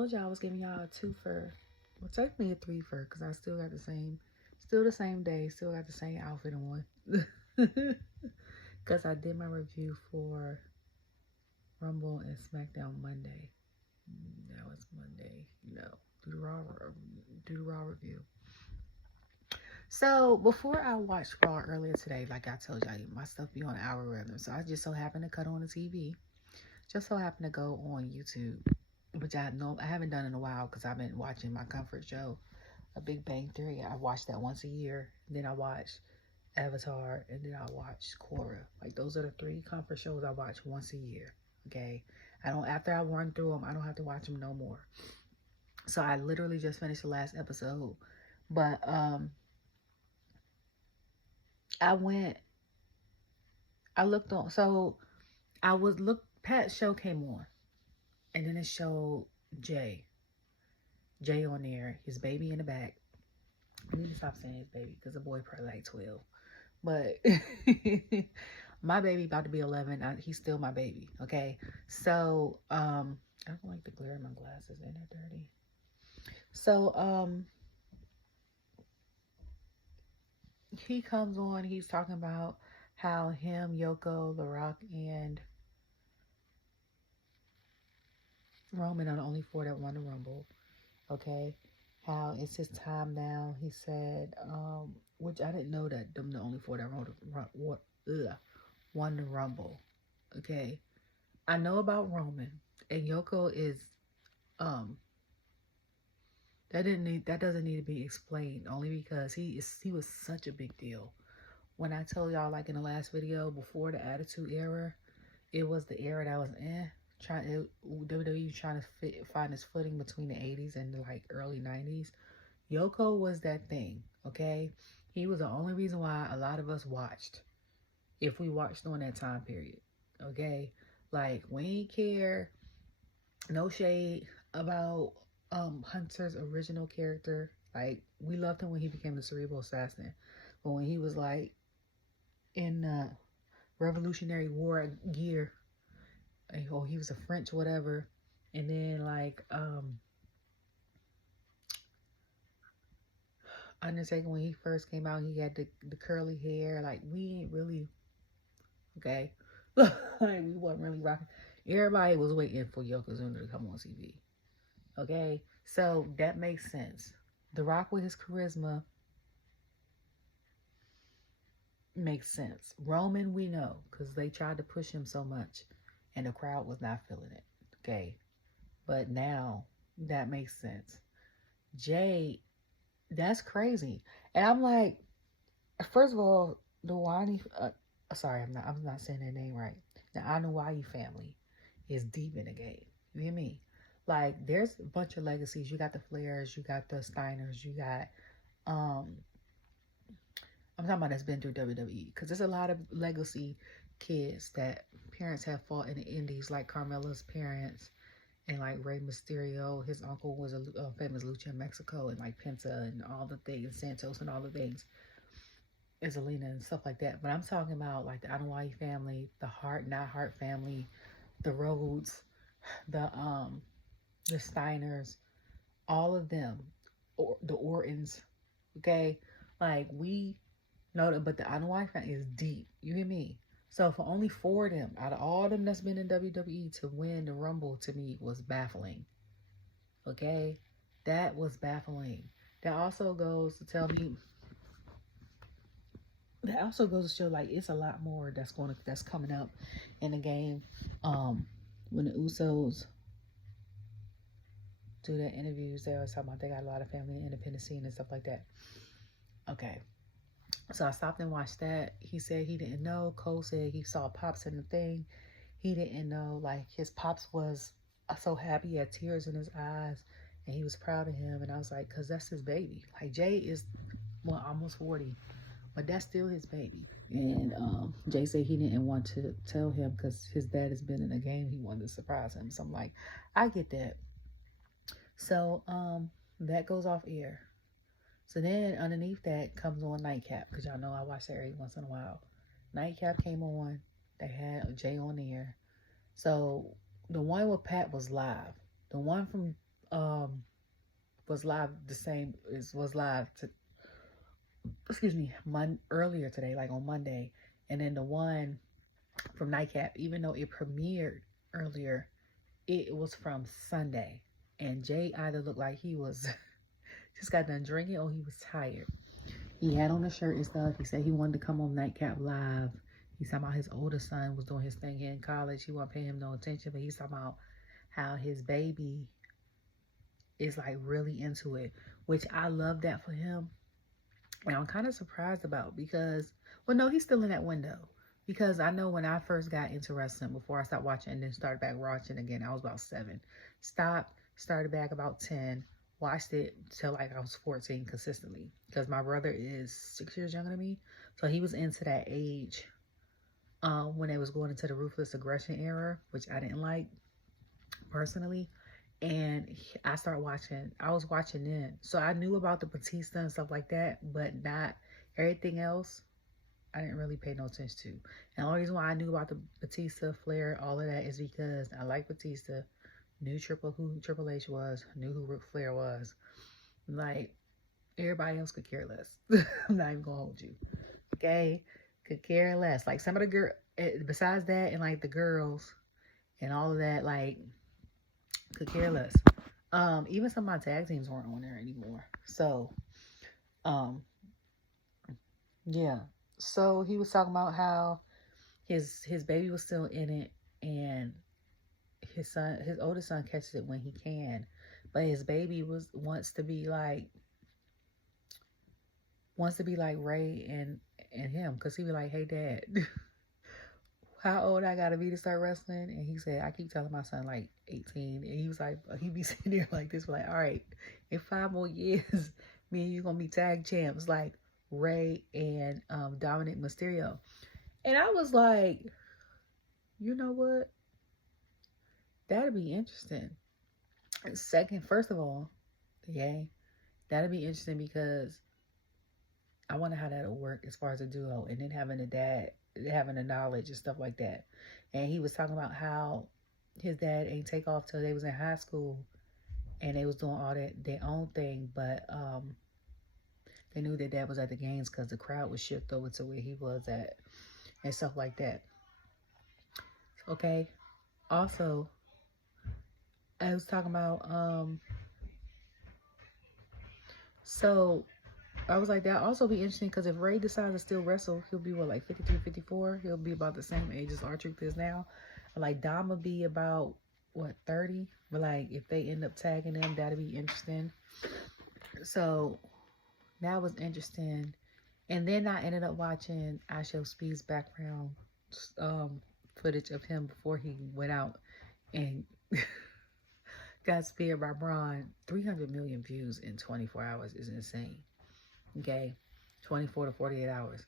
told y'all I was giving y'all a 2 for, well, technically a 3 for, because I still got the same day, still got the same outfit on. Because I did my review for Rumble and SmackDown Monday. That was Monday, do the Raw review. So before I watched Raw earlier today, like I told y'all, my stuff be on hour rhythm. So I just so happened to cut on the TV. Just so happened to go on YouTube, which I haven't done in a while because I've been watching my comfort show, A Big Bang Theory. I watch that once a year. Then I watch Avatar, and then I watch Korra. Like, those are the 3 comfort shows I watch once a year. Okay, after I run through them, I don't have to watch them no more. So I literally just finished the last episode, but I looked on. So Pat's show came on, and then it showed Jey on there, his baby in the back. I need to stop saying his baby because the boy probably like 12. But my baby about to be 11. He's still my baby. Okay. So, I don't like the glare in my glasses. Ain't that dirty? So, he comes on. He's talking about how him, Yoko, The Rock, and Roman are the only 4 that won the Rumble. Okay. How it's his time now. He said, which I didn't know that them the only 4 that won the Rumble. Okay. I know about Roman, and Yoko is that doesn't need to be explained, only because he was such a big deal. When I told y'all, like in the last video, before the Attitude Era, it was the era that was WWE trying to find its footing between the 80s and the like early 90s. Yoko was that thing, okay? He was the only reason why a lot of us watched, if we watched during that time period, okay? Like, we ain't care, no shade about Hunter's original character. Like, we loved him when he became the Cerebral Assassin, but when he was like in Revolutionary War gear, or he was a French whatever, and then like Undertaker, when he first came out, he had the curly hair. Like, we ain't really, okay? Like, we wasn't really rocking. Everybody was waiting for Yokozuna to come on TV. Okay? So that makes sense. The Rock with his charisma makes sense. Roman, we know, because they tried to push him so much and the crowd was not feeling it. Okay? But now that makes sense. Jey, that's crazy. And I'm like, first of all, the Wani, sorry, I'm not saying their name right. The Anuwai family is deep in the game. You hear me? Like, there's a bunch of legacies. You got the Flairs, you got the Steiners, you got, I'm talking about that's been through WWE, because there's a lot of legacy kids that parents have fought in the indies, like Carmella's parents, and like Rey Mysterio, his uncle was a famous lucha in Mexico, and like Penta and all the things, Santos and all the things, Zelina and stuff like that. But I'm talking about like the Anuwai family, the Not Hart family, the Rhodes, the Steiners, all of them, or the Ortons. Okay, like, we know that, but the Anuwai family is deep. You hear me? So for only 4 of them, out of all of them that's been in WWE, to win the Rumble, to me was baffling. Okay, that was baffling. That also goes to tell me. That also goes to show, like, it's a lot more that's coming up in the game. When the Usos do their interviews, they always talk about they got a lot of family in the independent scene and stuff like that. Okay, so I stopped and watched that. He said he didn't know. Cole said he saw Pops in the thing. He didn't know. Like, his Pops was so happy, he had tears in his eyes, and he was proud of him. And I was like, because that's his baby. Like, Jey is, well, almost 40. But that's still his baby. And Jey said he didn't want to tell him because his dad has been in a game. He wanted to surprise him. So I'm like, I get that. So that goes off air. So then underneath that comes on Nightcap, because y'all know I watch that every once in a while. Nightcap came on. They had Jey on there. So the one with Pat was live. The one from was live was live to, excuse me, earlier today, like on Monday. And then the one from Nightcap, even though it premiered earlier, it was from Sunday. And Jey either looked like he was just got done drinking or he was tired. He had on a shirt and stuff. He said he wanted to come on Nightcap Live. He's talking about his oldest son was doing his thing here in college. He wasn't paying him no attention, but he's talking about how his baby is like really into it, which I love that for him. And I'm kind of surprised about because, well, no, he's still in that window. Because I know when I first got into wrestling, before I stopped watching and then started back watching again, I was about 7. Stopped, started back about 10. Watched it till like I was 14 consistently. Because my brother is 6 years younger than me. So he was into that age when they was going into the ruthless aggression era, which I didn't like personally. And I was watching then. So I knew about the Batista and stuff like that, but not everything else. I didn't really pay no attention to. And the only reason why I knew about the Batista, Flair, all of that is because I like Batista, knew who Triple H was, knew who Ric Flair was. Like, everybody else could care less. I'm not even gonna hold you. Okay? Could care less. Like, some of the girls, besides that, and like the girls, and all of that, like, could care less. Even some of my tag teams weren't on there anymore. So, yeah. So he was talking about how his baby was still in it, and his oldest son catches it when he can, but his baby wants to be like Ray and him, because he be like, hey dad, how old I gotta be to start wrestling? And he said, I keep telling my son like 18, and he was like, he be sitting there like this, like, all right, in 5 more years, me and you gonna be tag champs like Ray and Dominic Mysterio. And I was like, you know what? That'd be interesting. First of all, yay, that'd be interesting because I wonder how that'll work as far as a duo, and then having a dad, having the knowledge and stuff like that. And he was talking about how his dad ain't take off till they was in high school, and they was doing all that their own thing, but they knew that dad was at the games because the crowd was shift over to where he was at and stuff like that. Okay. Also, I was talking about, so I was like, that'll also be interesting because if Ray decides to still wrestle, he'll be, what, like 53, 54? He'll be about the same age as R-Truth is now. Like, Dom will be about, what, 30? But, like, if they end up tagging them, that'll be interesting. So, that was interesting. And then I ended up watching iamjustbee's background footage of him before he went out and got speared by Bron. 300 million views in 24 hours is insane. Okay, 24 to 48 hours.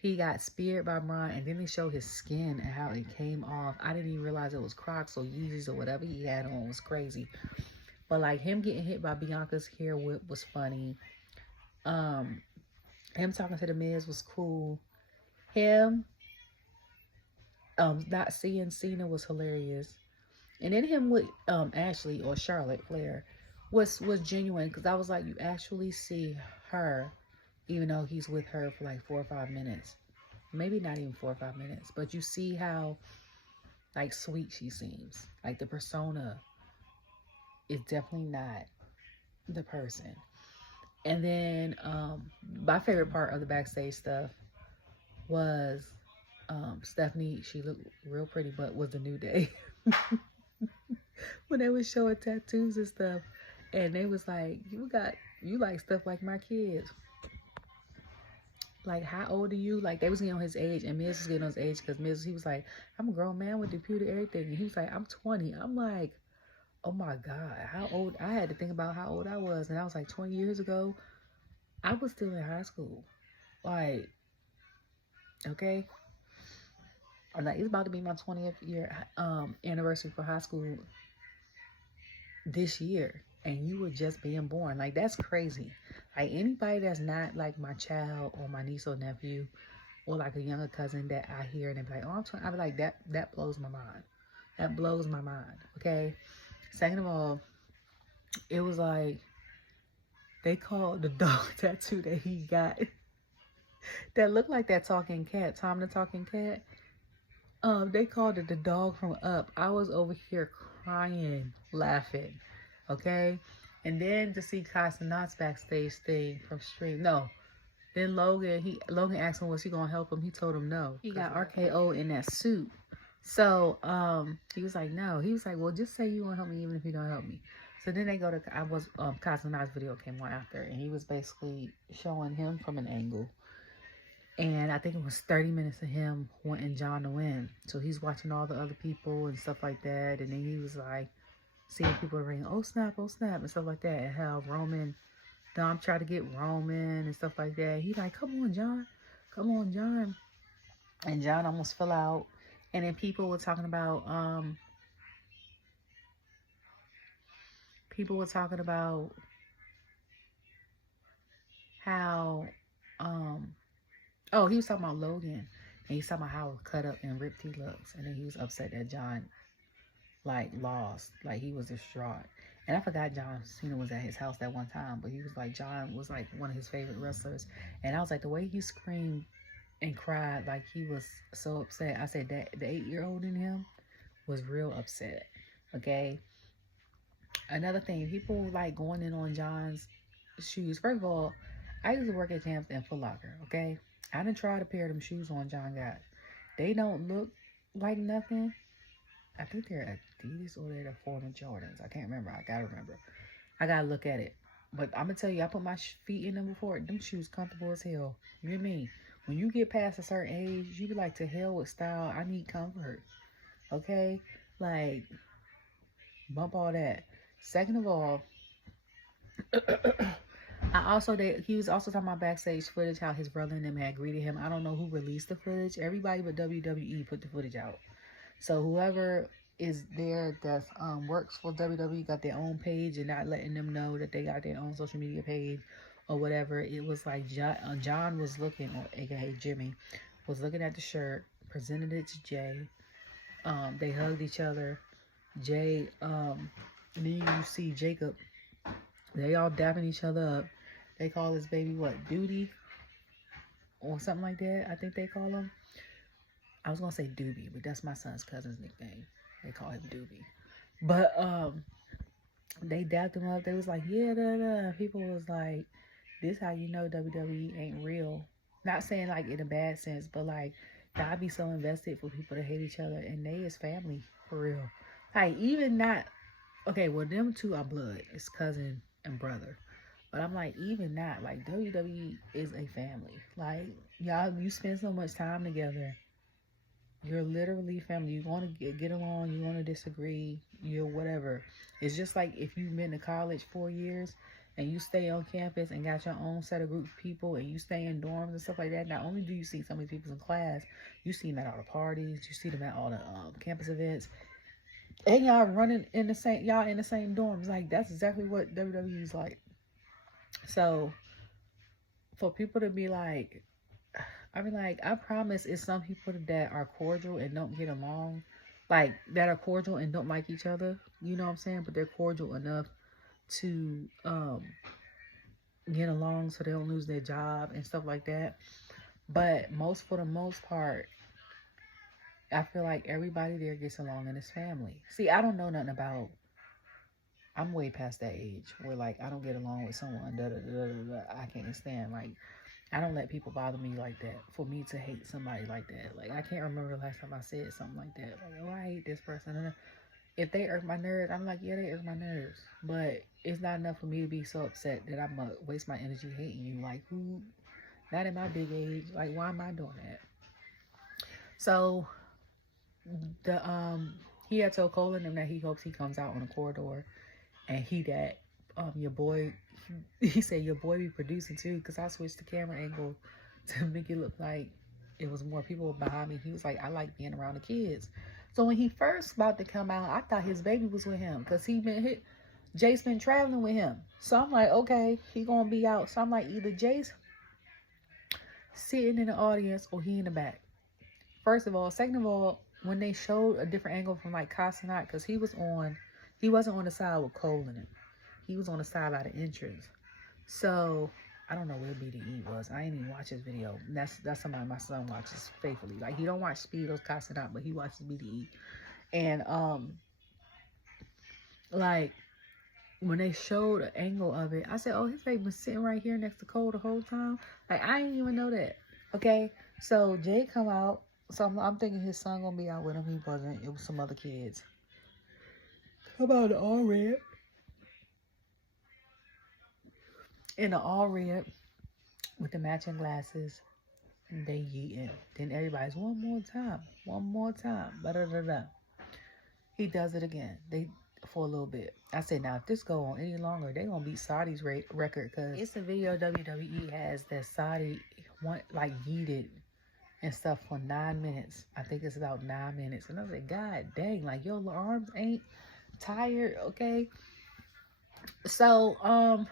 He got speared by Bron, and then they showed his skin and how it came off. I didn't even realize it was Crocs or Yeezys or whatever he had on. It was crazy. But like him getting hit by Bianca's hair whip was funny. Him talking to the Miz was cool. Him not seeing Cena was hilarious. And then him with Ashley or Charlotte Flair was genuine, because I was like, you actually see her, even though he's with her for like 4 or 5 minutes. Maybe not even 4 or 5 minutes, but you see how like sweet she seems. Like the persona is definitely not the person. And then my favorite part of the backstage stuff was Stephanie. She looked real pretty, but was the New Day. When they was showing tattoos and stuff, and they was like, you like stuff like my kids. Like, how old are you? Like, they was getting on his age, and Miz was getting on his age, because Miz, he was like, I'm a grown man with a computer, everything. And he was like, I'm 20. I'm like, oh my God, how old? I had to think about how old I was, and I was like, 20 years ago, I was still in high school. Like, okay. I'm like, it's about to be my 20th year anniversary for high school this year, and you were just being born. Like, that's crazy. Like, anybody that's not like my child or my niece or nephew or like a younger cousin that I hear and they be like, oh, I'm 20, I be like, that blows my mind. That blows my mind. Okay. Second of all, it was like, they called the dog tattoo that he got that looked like that talking cat, Tom the talking cat. They called it the dog from Up. I was over here crying, laughing. Okay? And then to see Casanat's backstage thing from Stream. No. Then Logan asked him, was he gonna help him? He told him no. He got RKO in that suit. So he was like, no. He was like, well, just say you won't help me even if you don't help me. So then they go to Casanat's video came on after, and he was basically showing him from an angle. And I think it was 30 minutes of him wanting John to win. So he's watching all the other people and stuff like that. And then he was like seeing people ring, oh snap, and stuff like that. And how Dom tried to get Roman and stuff like that. He like, come on, John. And John almost fell out. And then people were talking about, how, oh, he was talking about Logan. And he was talking about how cut up and ripped he looks. And then he was upset that John, like, lost. Like, he was distraught. And I forgot John Cena was at his house that one time. But he was like, John was, like, one of his favorite wrestlers. And I was like, the way he screamed and cried, like, he was so upset. I said that the 8-year-old in him was real upset. Okay? Another thing, people, like, going in on John's shoes. First of all, I used to work at Champs and Foot Locker, okay? I done tried a pair of them shoes on John got. They don't look like nothing. I think they're Adidas or they're the former Jordans. I can't remember. I gotta remember. I gotta look at it. But I'm gonna tell you, I put my feet in them before. Them shoes comfortable as hell. You know what I mean? When you get past a certain age, you be like, to hell with style. I need comfort. Okay? Like, bump all that. Second of all, he was also talking about backstage footage, how his brother and them had greeted him. I don't know who released the footage. Everybody but WWE put the footage out. So whoever is there that works for WWE got their own page and not letting them know that they got their own social media page or whatever. It was like John was looking, or aka Jimmy, was looking at the shirt, presented it to Jey. They hugged each other. Jey, and then you see Jacob. They all dapping each other up. They call this baby, what, Duty? Or something like that, I think they call him. I was going to say Doobie, but that's my son's cousin's nickname. They call him Doobie. But, they dapped him up. They was like, yeah, People was like, this how you know WWE ain't real. Not saying, like, in a bad sense, but, like, God be so invested for people to hate each other. And they is family, for real. Like, even not... Okay, well, them two are blood. It's cousin and brother. But I'm like, even not, like, WWE is a family. Like, y'all, you spend so much time together. You're literally family. You want to get along. You want to disagree. You're whatever. It's just like if you've been to college 4 years and you stay on campus and got your own set of group of people and you stay in dorms and stuff like that. Not only do you see some of these people in class, you see them at all the parties. You see them at all the campus events. And y'all running in the same dorms. Like, that's exactly what WWE is like. So, for people to be like, I mean, like, I promise it's some people that are cordial and don't get along. Like, that are cordial and don't like each other. You know what I'm saying? But they're cordial enough to get along so they don't lose their job and stuff like that. But for the most part, I feel like everybody there gets along in his family. See, I don't know nothing about... I'm way past that age where, like, I don't get along with someone. I can't stand. Like, I don't let people bother me like that. For me to hate somebody like that. Like, I can't remember the last time I said something like that. Like, oh, I hate this person. And if they irk my nerves, I'm like, yeah, they irk my nerves. But it's not enough for me to be so upset that I'm going to waste my energy hating you. Like, who? Not at my big age. Like, why am I doing that? So... he had told Cole and him that he hopes he comes out on the corridor, and your boy, he said your boy be producing too, because I switched the camera angle to make it look like it was more people behind me. He was like, I like being around the kids. So when he first about to come out, I thought his baby was with him, because Jay's been traveling with him. So I'm like, okay, he gonna be out. So I'm like, either Jay's sitting in the audience or he in the back. First of all. Second of all, when they showed a different angle from like Casanat, because he wasn't on the side with Cole in him. He was on the side by the entrance. So I don't know where BDE was. I ain't even watch his video. That's somebody my son watches faithfully. Like, he don't watch Speed or Casting Out, but he watches BDE. And like, when they showed an angle of it, I said, oh, his baby been sitting right here next to Cole the whole time. Like, I didn't even know that. Okay, so Jey come out. So I'm thinking his son gonna be out with him. He wasn't. It was some other kids. Come out all red. In the all red with the matching glasses. And they yeeting. Then everybody's one more time. Blah, blah, blah, blah. He does it again. For a little bit. I said, now if this go on any longer, they gonna beat Saudi's record, because it's a video WWE has that Saudi yeeted and stuff for 9 minutes. I think it's about 9 minutes. And I was like, God dang, like, your arms ain't tired, okay? So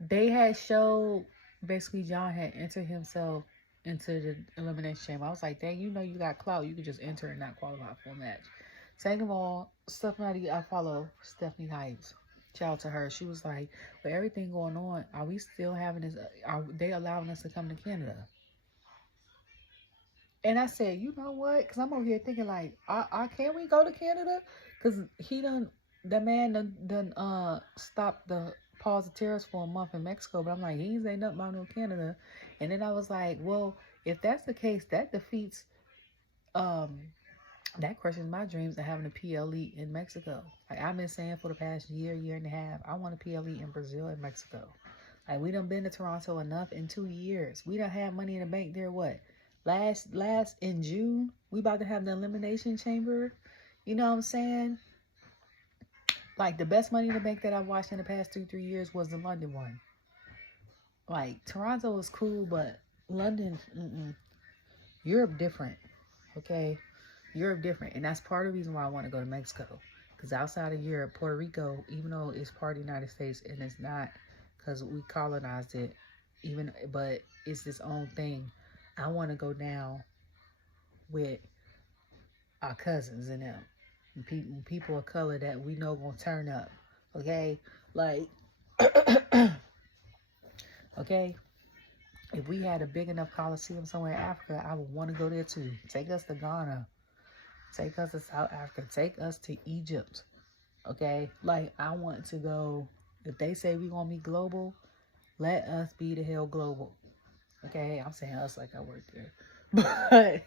they had showed basically John had entered himself into the elimination chamber. I was like, dang, you know you got clout. You could just enter and not qualify for a match. Second of all, I follow Stephanie Hypes. Shout out to her. She was like, with everything going on, are we still having this? Are they allowing us to come to Canada? And I said, you know what? Because I'm over here thinking, like, can we go to Canada? Because the man done stopped the pause the tariffs for a month in Mexico. But I'm like, he ain't nothing about no Canada. And then I was like, well, if that's the case, that defeats, that crushes my dreams of having a PLE in Mexico. Like, I've been saying for the past year and a half, I want a PLE in Brazil and Mexico. Like, we done been to Toronto enough in 2 years. We done have money in the bank there, what? Last in June, we about to have the elimination chamber. You know what I'm saying? Like, the best money in the bank that I've watched in the past 3 years was the London one. Like, Toronto was cool, but London, Europe different, okay? Europe different, and that's part of the reason why I want to go to Mexico. Because outside of Europe, Puerto Rico, even though it's part of the United States, and it's not because we colonized it, but it's its own thing. I want to go down with our cousins and them, and people of color that we know gonna turn up, okay? Like, okay, if we had a big enough coliseum somewhere in Africa, I would want to go there too. Take us to Ghana, take us to South Africa, take us to Egypt, okay? Like, I want to go. If they say we gonna be global, let us be the hell global, okay? I'm saying us like I work there. But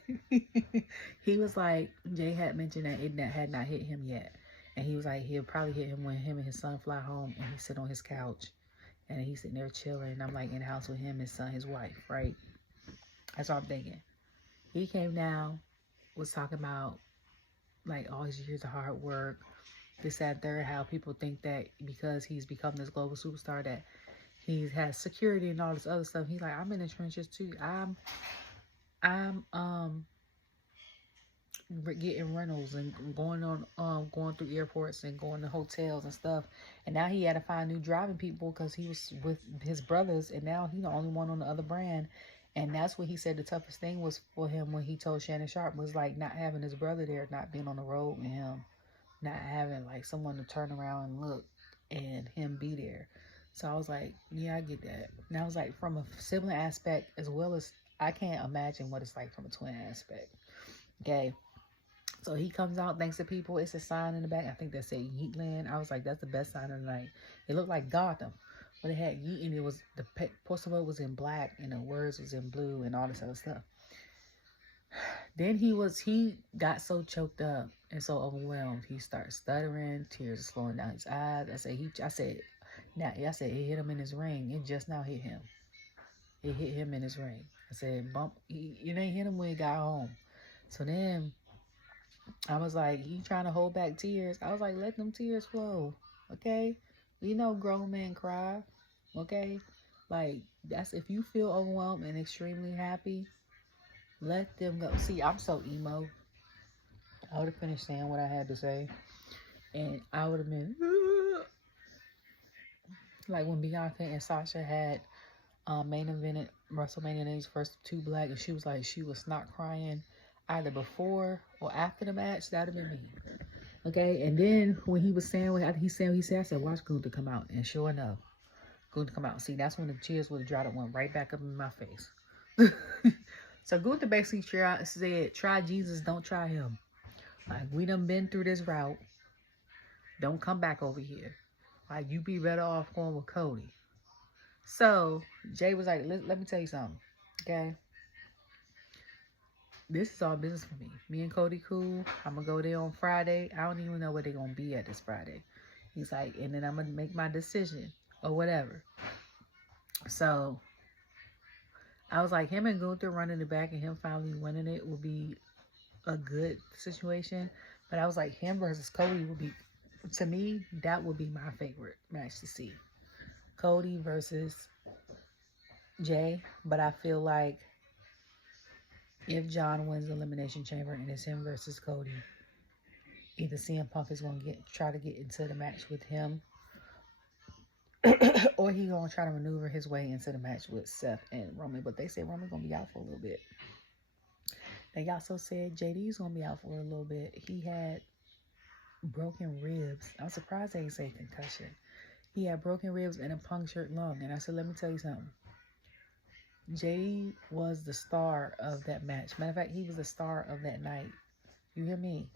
he was like, Jey had mentioned that it had not hit him yet. And he was like, he'll probably hit him when him and his son fly home and he sit on his couch. And he's sitting there chilling. And I'm like in the house with him, his son, his wife, right? That's what I'm thinking. He came down, was talking about like all his years of hard work, this, that, third, how people think that because he's become this global superstar that he has security and all this other stuff. He's like, I'm in the trenches too. I'm getting rentals and going through airports and going to hotels and stuff. And now he had to find new driving people because he was with his brothers, and now he's the only one on the other brand. And that's what he said the toughest thing was for him when he told Shannon Sharp was like not having his brother there, not being on the road with him, not having like someone to turn around and look and him be there. So I was like, yeah, I get that. And I was like, from a sibling aspect as well as I can't imagine what it's like from a twin aspect. Okay. So he comes out, thanks to people. It's a sign in the back. I think that said Yeetland. I was like, that's the best sign of the night. It looked like Gotham. But it had Yeet, and it was, the poster was in black and the words was in blue and all this other stuff. Then he got so choked up and so overwhelmed. He started stuttering, tears flowing down his eyes. I said, it hit him in his ring. It just now hit him. It hit him in his ring. I said, it ain't hit him when he got home. So then I was like, he trying to hold back tears. I was like, let them tears flow, okay? We know grown men cry, okay? Like, that's if you feel overwhelmed and extremely happy, let them go. See, I'm so emo. I would have finished saying what I had to say, and I would have been like when Bianca and Sasha had main evented WrestleMania Night's first 2 Black, and she was not crying either before or after the match. That'd have been me. Okay, and then when he was saying what he said, I said, watch Gunther come out. And sure enough, Gunther come out. See, that's when the tears would have dried up, went right back up in my face. So Gunther basically said, try Jesus, don't try him. Like, we done been through this route. Don't come back over here. Like, you be better off going with Cody. So Jey was like, let me tell you something. Okay? This is all business for me. Me and Cody cool. I'm going to go there on Friday. I don't even know where they're going to be at this Friday. He's like, and then I'm going to make my decision or whatever. So I was like, him and Gunther running it back and him finally winning it would be a good situation. But I was like, him versus Cody would be, to me, that would be my favorite match to see. Cody versus Jey. But I feel like if John wins the Elimination Chamber and it's him versus Cody, either CM Punk is going to try to get into the match with him, or he's going to try to maneuver his way into the match with Seth and Roman. But they say Roman's going to be out for a little bit. They also said JD's going to be out for a little bit. He had broken ribs. I'm surprised they say concussion. He had broken ribs and a punctured lung. And I said, let me tell you something. JD was the star of that match. Matter of fact, he was the star of that night. You hear me?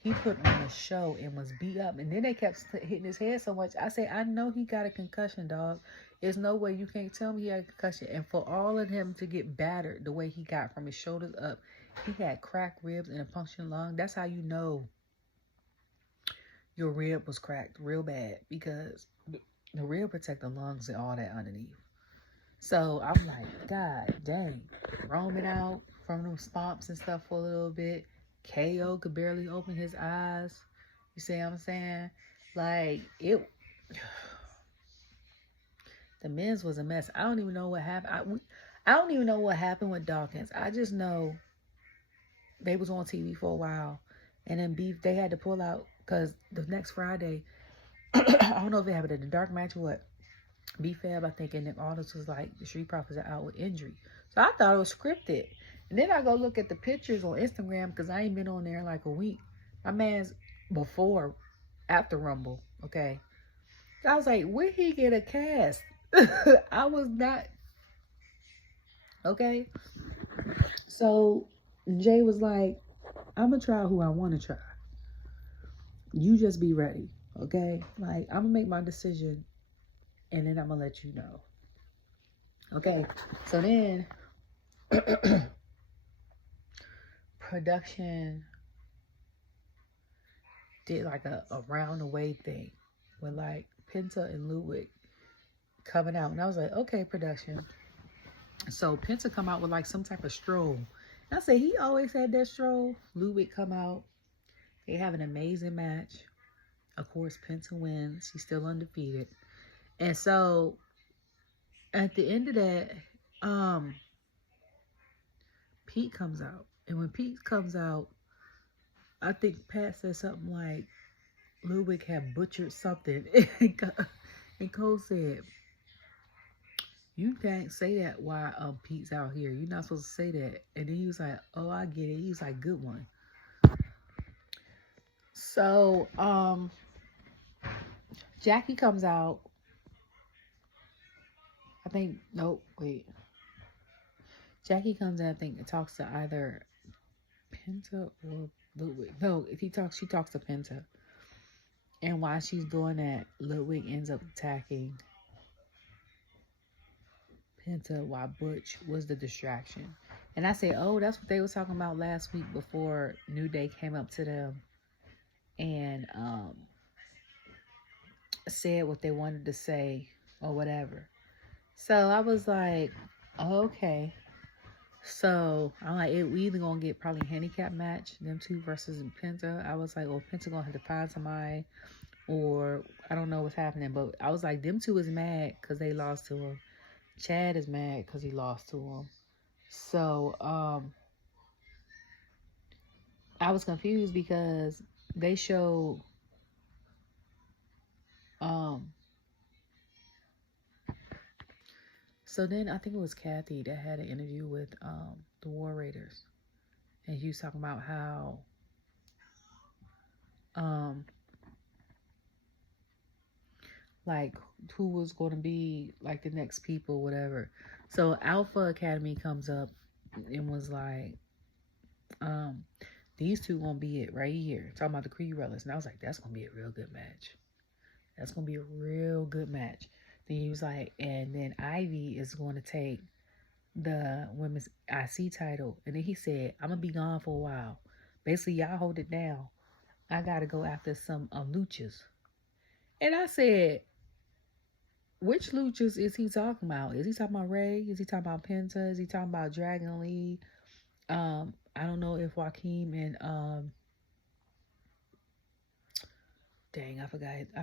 He put on a show and was beat up. And then they kept hitting his head so much. I said, I know he got a concussion, dog. There's no way you can't tell me he had a concussion. And for all of him to get battered the way he got from his shoulders up, he had cracked ribs and a punctured lung. That's how you know your rib was cracked real bad. Because the rib protect the lungs and all that underneath. So I'm like, God dang. Roaming out from them stomps and stuff for a little bit. KO could barely open his eyes. You see what I'm saying? Like, it... The men's was a mess. I don't even know what happened. I don't even know what happened with Dawkins. I just know they was on TV for a while. And then Beef, they had to pull out because the next Friday, I don't know if they have it in the dark match or what. B-Fab, I think, and then all this was like the Street Profits are out with injury. So I thought it was scripted. And then I go look at the pictures on Instagram because I ain't been on there in like a week. My man's after Rumble, okay? I was like, where he get a cast? I was not, okay? So Jey was like, I'm going to try who I want to try. You just be ready, okay? Like, I'm going to make my decision and then I'm going to let you know. Okay, so then production did like a round the way thing with like Penta and Ludwig coming out. And I was like, okay, production. So Penta come out with like some type of stroll. And I say, he always had that stroll. Ludwig come out. They have an amazing match. Of course, Penta wins. She's still undefeated. And so at the end of that, Pete comes out. And when Pete comes out, I think Pat said something like, Ludwig had butchered something. And Cole said, you can't say that while Pete's out here. You're not supposed to say that. And then he was like, oh, I get it. He was like, good one. So, Jackie comes out. I think, nope, wait. Jackie comes out, I think, and talks to either Penta or Ludwig. No, she talks to Penta. And while she's doing that, Ludwig ends up attacking Penta while Butch was the distraction. And I say, oh, that's what they were talking about last week before New Day came up to them and said what they wanted to say or whatever. So I was like, okay. So I'm like, we either gonna get probably a handicap match, them two versus Penta. I was like, well, Penta gonna have to find somebody, or I don't know what's happening. But I was like, them two is mad because they lost to him. Chad is mad because he lost to him. So I was confused because they showed so then I think it was Cathy that had an interview with the War Raiders. And he was talking about how like who was going to be like the next people, whatever. So Alpha Academy comes up and was like, these two gonna be it right here. Talking about the Creed Brothers. And I was like, that's gonna be a real good match. That's gonna be a real good match. Then he was like, and then Ivy is going to take the women's IC title. And then he said, I'm gonna be gone for a while. Basically, y'all hold it down. I gotta go after some luchas. And I said, which luchas is he talking about? Is he talking about Ray? Is he talking about Penta? Is he talking about Dragon Lee? I don't know if Joaquin and dang, I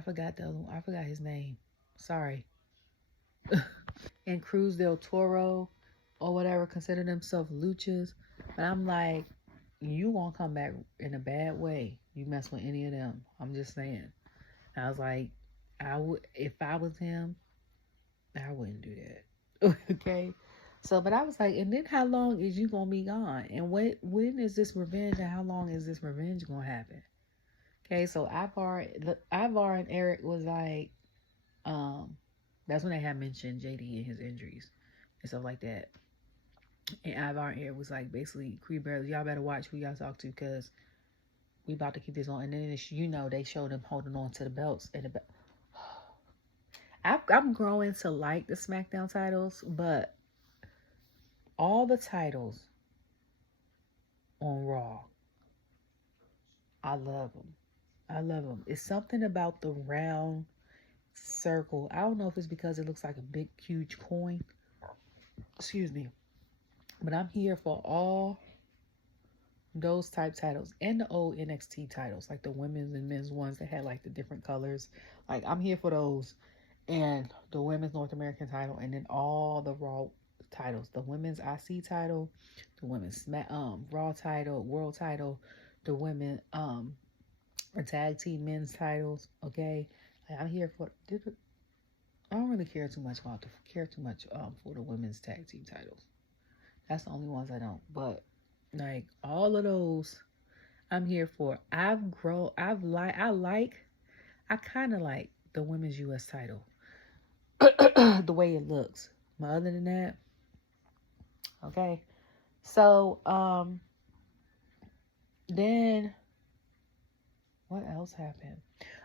forgot his name. Sorry. And Cruz del Toro or whatever consider themselves luchas. But I'm like, you won't come back in a bad way. You mess with any of them. I'm just saying. I was like, I would, if I was him, I wouldn't do that. Okay. So, but I was like, and then how long is you gonna be gone? And when is this revenge? And how long is this revenge gonna happen? Okay. So Ivar and Eric was like, that's when they had mentioned JD and his injuries and stuff like that. And Ivar and Eric was like, basically, Creed Brothers, y'all better watch who y'all talk to because we about to keep this on. And then they showed him holding on to the belts and the belt. I'm growing to like the SmackDown titles, but all the titles on Raw, I love them. I love them. It's something about the round circle. I don't know if it's because it looks like a big, huge coin. Excuse me. But I'm here for all those type titles and the old NXT titles, like the women's and men's ones that had like the different colors. Like I'm here for those. And the women's North American title, and then all the Raw titles, the women's IC title, the women's Raw title, world title, the women the tag team men's titles. Okay, like, I'm here for. I don't really care too much for the women's tag team titles. That's the only ones I don't. But like all of those, I'm here for. I kind of like the women's US title. The way it looks. But other than that, okay. So, then what else happened?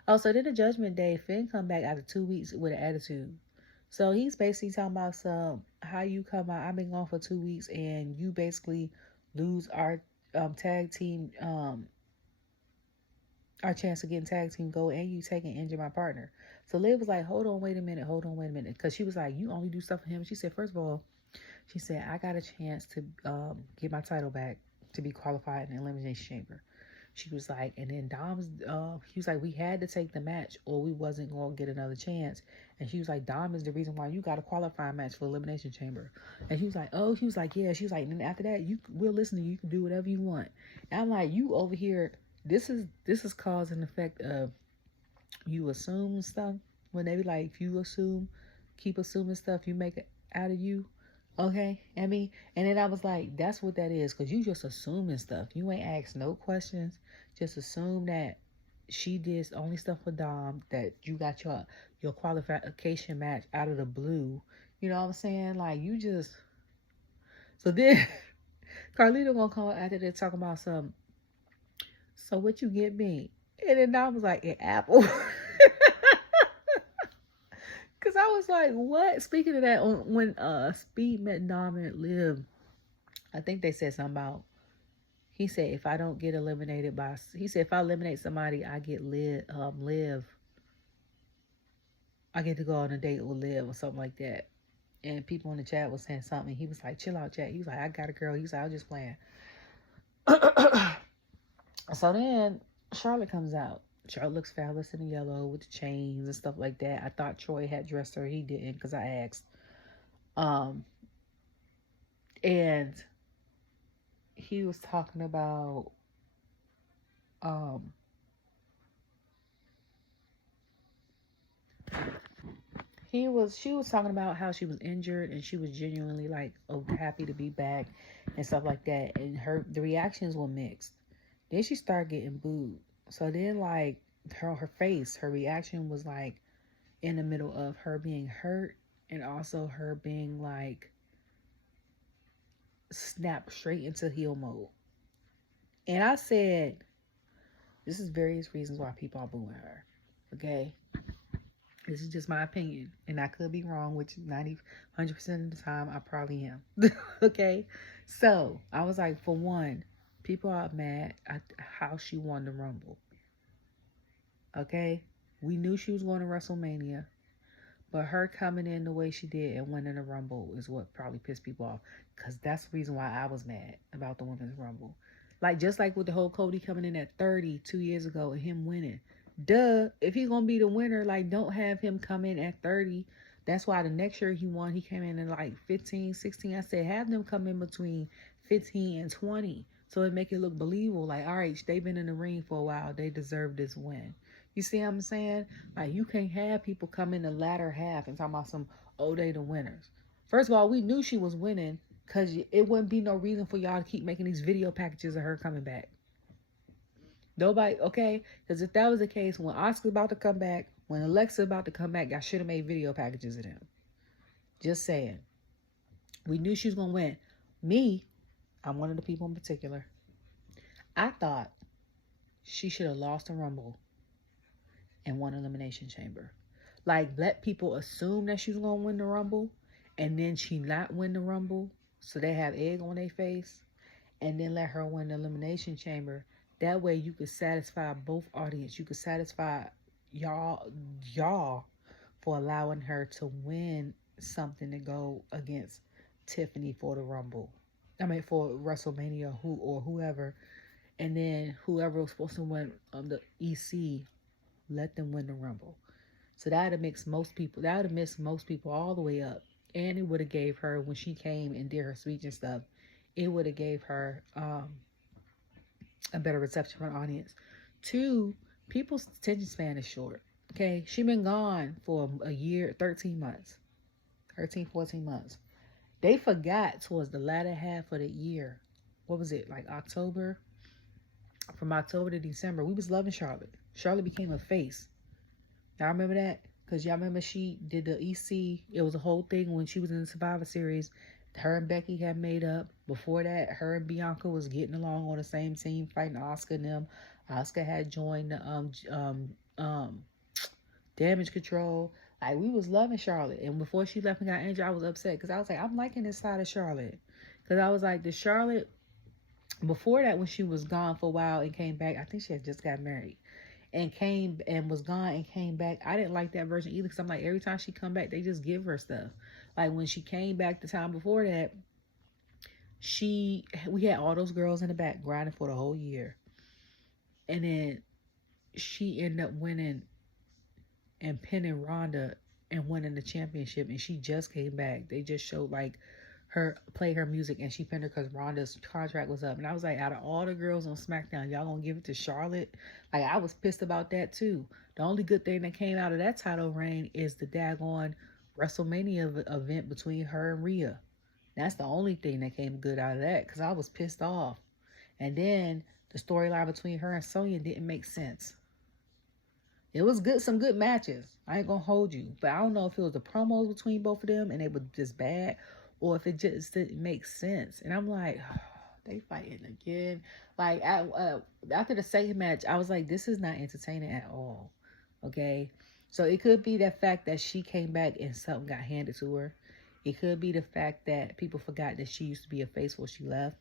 Oh, so then the Judgment Day, Finn come back after 2 weeks with an attitude. So he's basically talking about how you come out. I've been gone for 2 weeks, and you basically lose our tag team our chance to get in tag team gold, and you take and injure my partner. So Liv was like, hold on, wait a minute. Because she was like, you only do stuff for him. She said, first of all, she said, I got a chance to get my title back to be qualified in the Elimination Chamber. She was like, and then he was like, we had to take the match or we wasn't going to get another chance. And she was like, Dom is the reason why you got a qualifying match for Elimination Chamber. And he was like, oh, he was like, yeah. She was like, and then after that, we'll listen to you. You can do whatever you want. And I'm like, you over here, this is cause and effect of you assume stuff. When they be like, if you keep assuming stuff, you make it out of you. Okay, I mean, and then I was like, that's what that is, because you just assuming stuff. You ain't asked no questions. Just assume that she did only stuff for Dom, that you got your qualification match out of the blue. You know what I'm saying? Like, you just... So then, Carlito gonna come after they talking about some, so what you get me? And then Dom was like, an apple. Because I was like, what? Speaking of that, when Speed met Dom and Liv, I think they said something about, he said, if I don't get eliminated he said, if I eliminate somebody, I get Liv. I get to go on a date with Liv or something like that. And people in the chat was saying something. He was like, chill out, chat. He was like, I got a girl. He was like, I was just playing. So then Charlotte comes out. Charlotte looks fabulous in the yellow with the chains and stuff like that. I thought Troy had dressed her. He didn't, because I asked. And he was talking about she was talking about how she was injured and she was genuinely like happy to be back and stuff like that. And the reactions were mixed. Then she started getting booed. So then, like, her face, her reaction was like in the middle of her being hurt and also her being like snapped straight into heel mode. And I said, this is various reasons why people are booing her. Okay? This is just my opinion. And I could be wrong, which 100% of the time I probably am. Okay? So, I was like, for one, people are mad at how she won the Rumble. Okay? We knew she was going to WrestleMania. But her coming in the way she did and winning the Rumble is what probably pissed people off. Because that's the reason why I was mad about the Women's Rumble. Like, just like with the whole Cody coming in at 30 2 years ago and him winning. Duh, if he's going to be the winner, like, don't have him come in at 30. That's why the next year he won, he came in at like 15, 16. I said, have them come in between 15 and 20. So it make it look believable. Like, all right, they've been in the ring for a while. They deserve this win. You see what I'm saying? Like, you can't have people come in the latter half and talk about some, oh, they the winners. First of all, we knew she was winning because it wouldn't be no reason for y'all to keep making these video packages of her coming back. Nobody, okay? Because if that was the case, when Oscar's about to come back, when Alexa's about to come back, y'all should have made video packages of them. Just saying. We knew she was going to win. Me, I'm one of the people in particular. I thought she should have lost the Rumble and won Elimination Chamber. Like, let people assume that she's going to win the Rumble, and then she not win the Rumble, so they have egg on their face, and then let her win the Elimination Chamber. That way you could satisfy both audience. You could satisfy y'all for allowing her to win something to go against Tiffany for the Rumble. I mean, for WrestleMania or whoever. And then whoever was supposed to win the EC, let them win the Rumble. So that would have mixed most people all the way up. And it would have gave her, when she came and did her speech and stuff, it would have gave her a better reception from the audience. Two, people's attention span is short. Okay, she been gone for a year, 13 months. 14 months. They forgot towards the latter half of the year. What was it, like October? From October to December, we was loving Charlotte. Charlotte became a face. Y'all remember that? Because y'all remember she did the EC. It was a whole thing when she was in the Survivor Series. Her and Becky had made up. Before that, her and Bianca was getting along on the same team, fighting Asuka and them. Asuka had joined the Damage Control. Like, we was loving Charlotte. And before she left and got injured, I was upset. Because I was like, I'm liking this side of Charlotte. Because I was like, the Charlotte, before that, when she was gone for a while and came back, I think she had just got married. And came and was gone and came back. I didn't like that version either, because I'm like, every time she come back, they just give her stuff. Like, when she came back the time before that, we had all those girls in the back grinding for the whole year. And then she ended up winning and pinning Ronda and winning the championship. And she just came back. They just showed like her play her music, and she pinned her because Ronda's contract was up. And I was like, out of all the girls on SmackDown, y'all gonna give it to Charlotte? Like, I was pissed about that too. The only good thing that came out of that title reign is the daggone WrestleMania event between her and Rhea. That's the only thing that came good out of that, because I was pissed off. And then the storyline between her and Sonya didn't make sense. It was good, some good matches. I ain't gonna hold you, but I don't know if it was the promos between both of them and they were just bad, or if it just didn't make sense. And I'm like, oh, they fighting again. Like, after the second match, I was like, this is not entertaining at all. Okay, so it could be the fact that she came back and something got handed to her. It could be the fact that people forgot that she used to be a face before she left.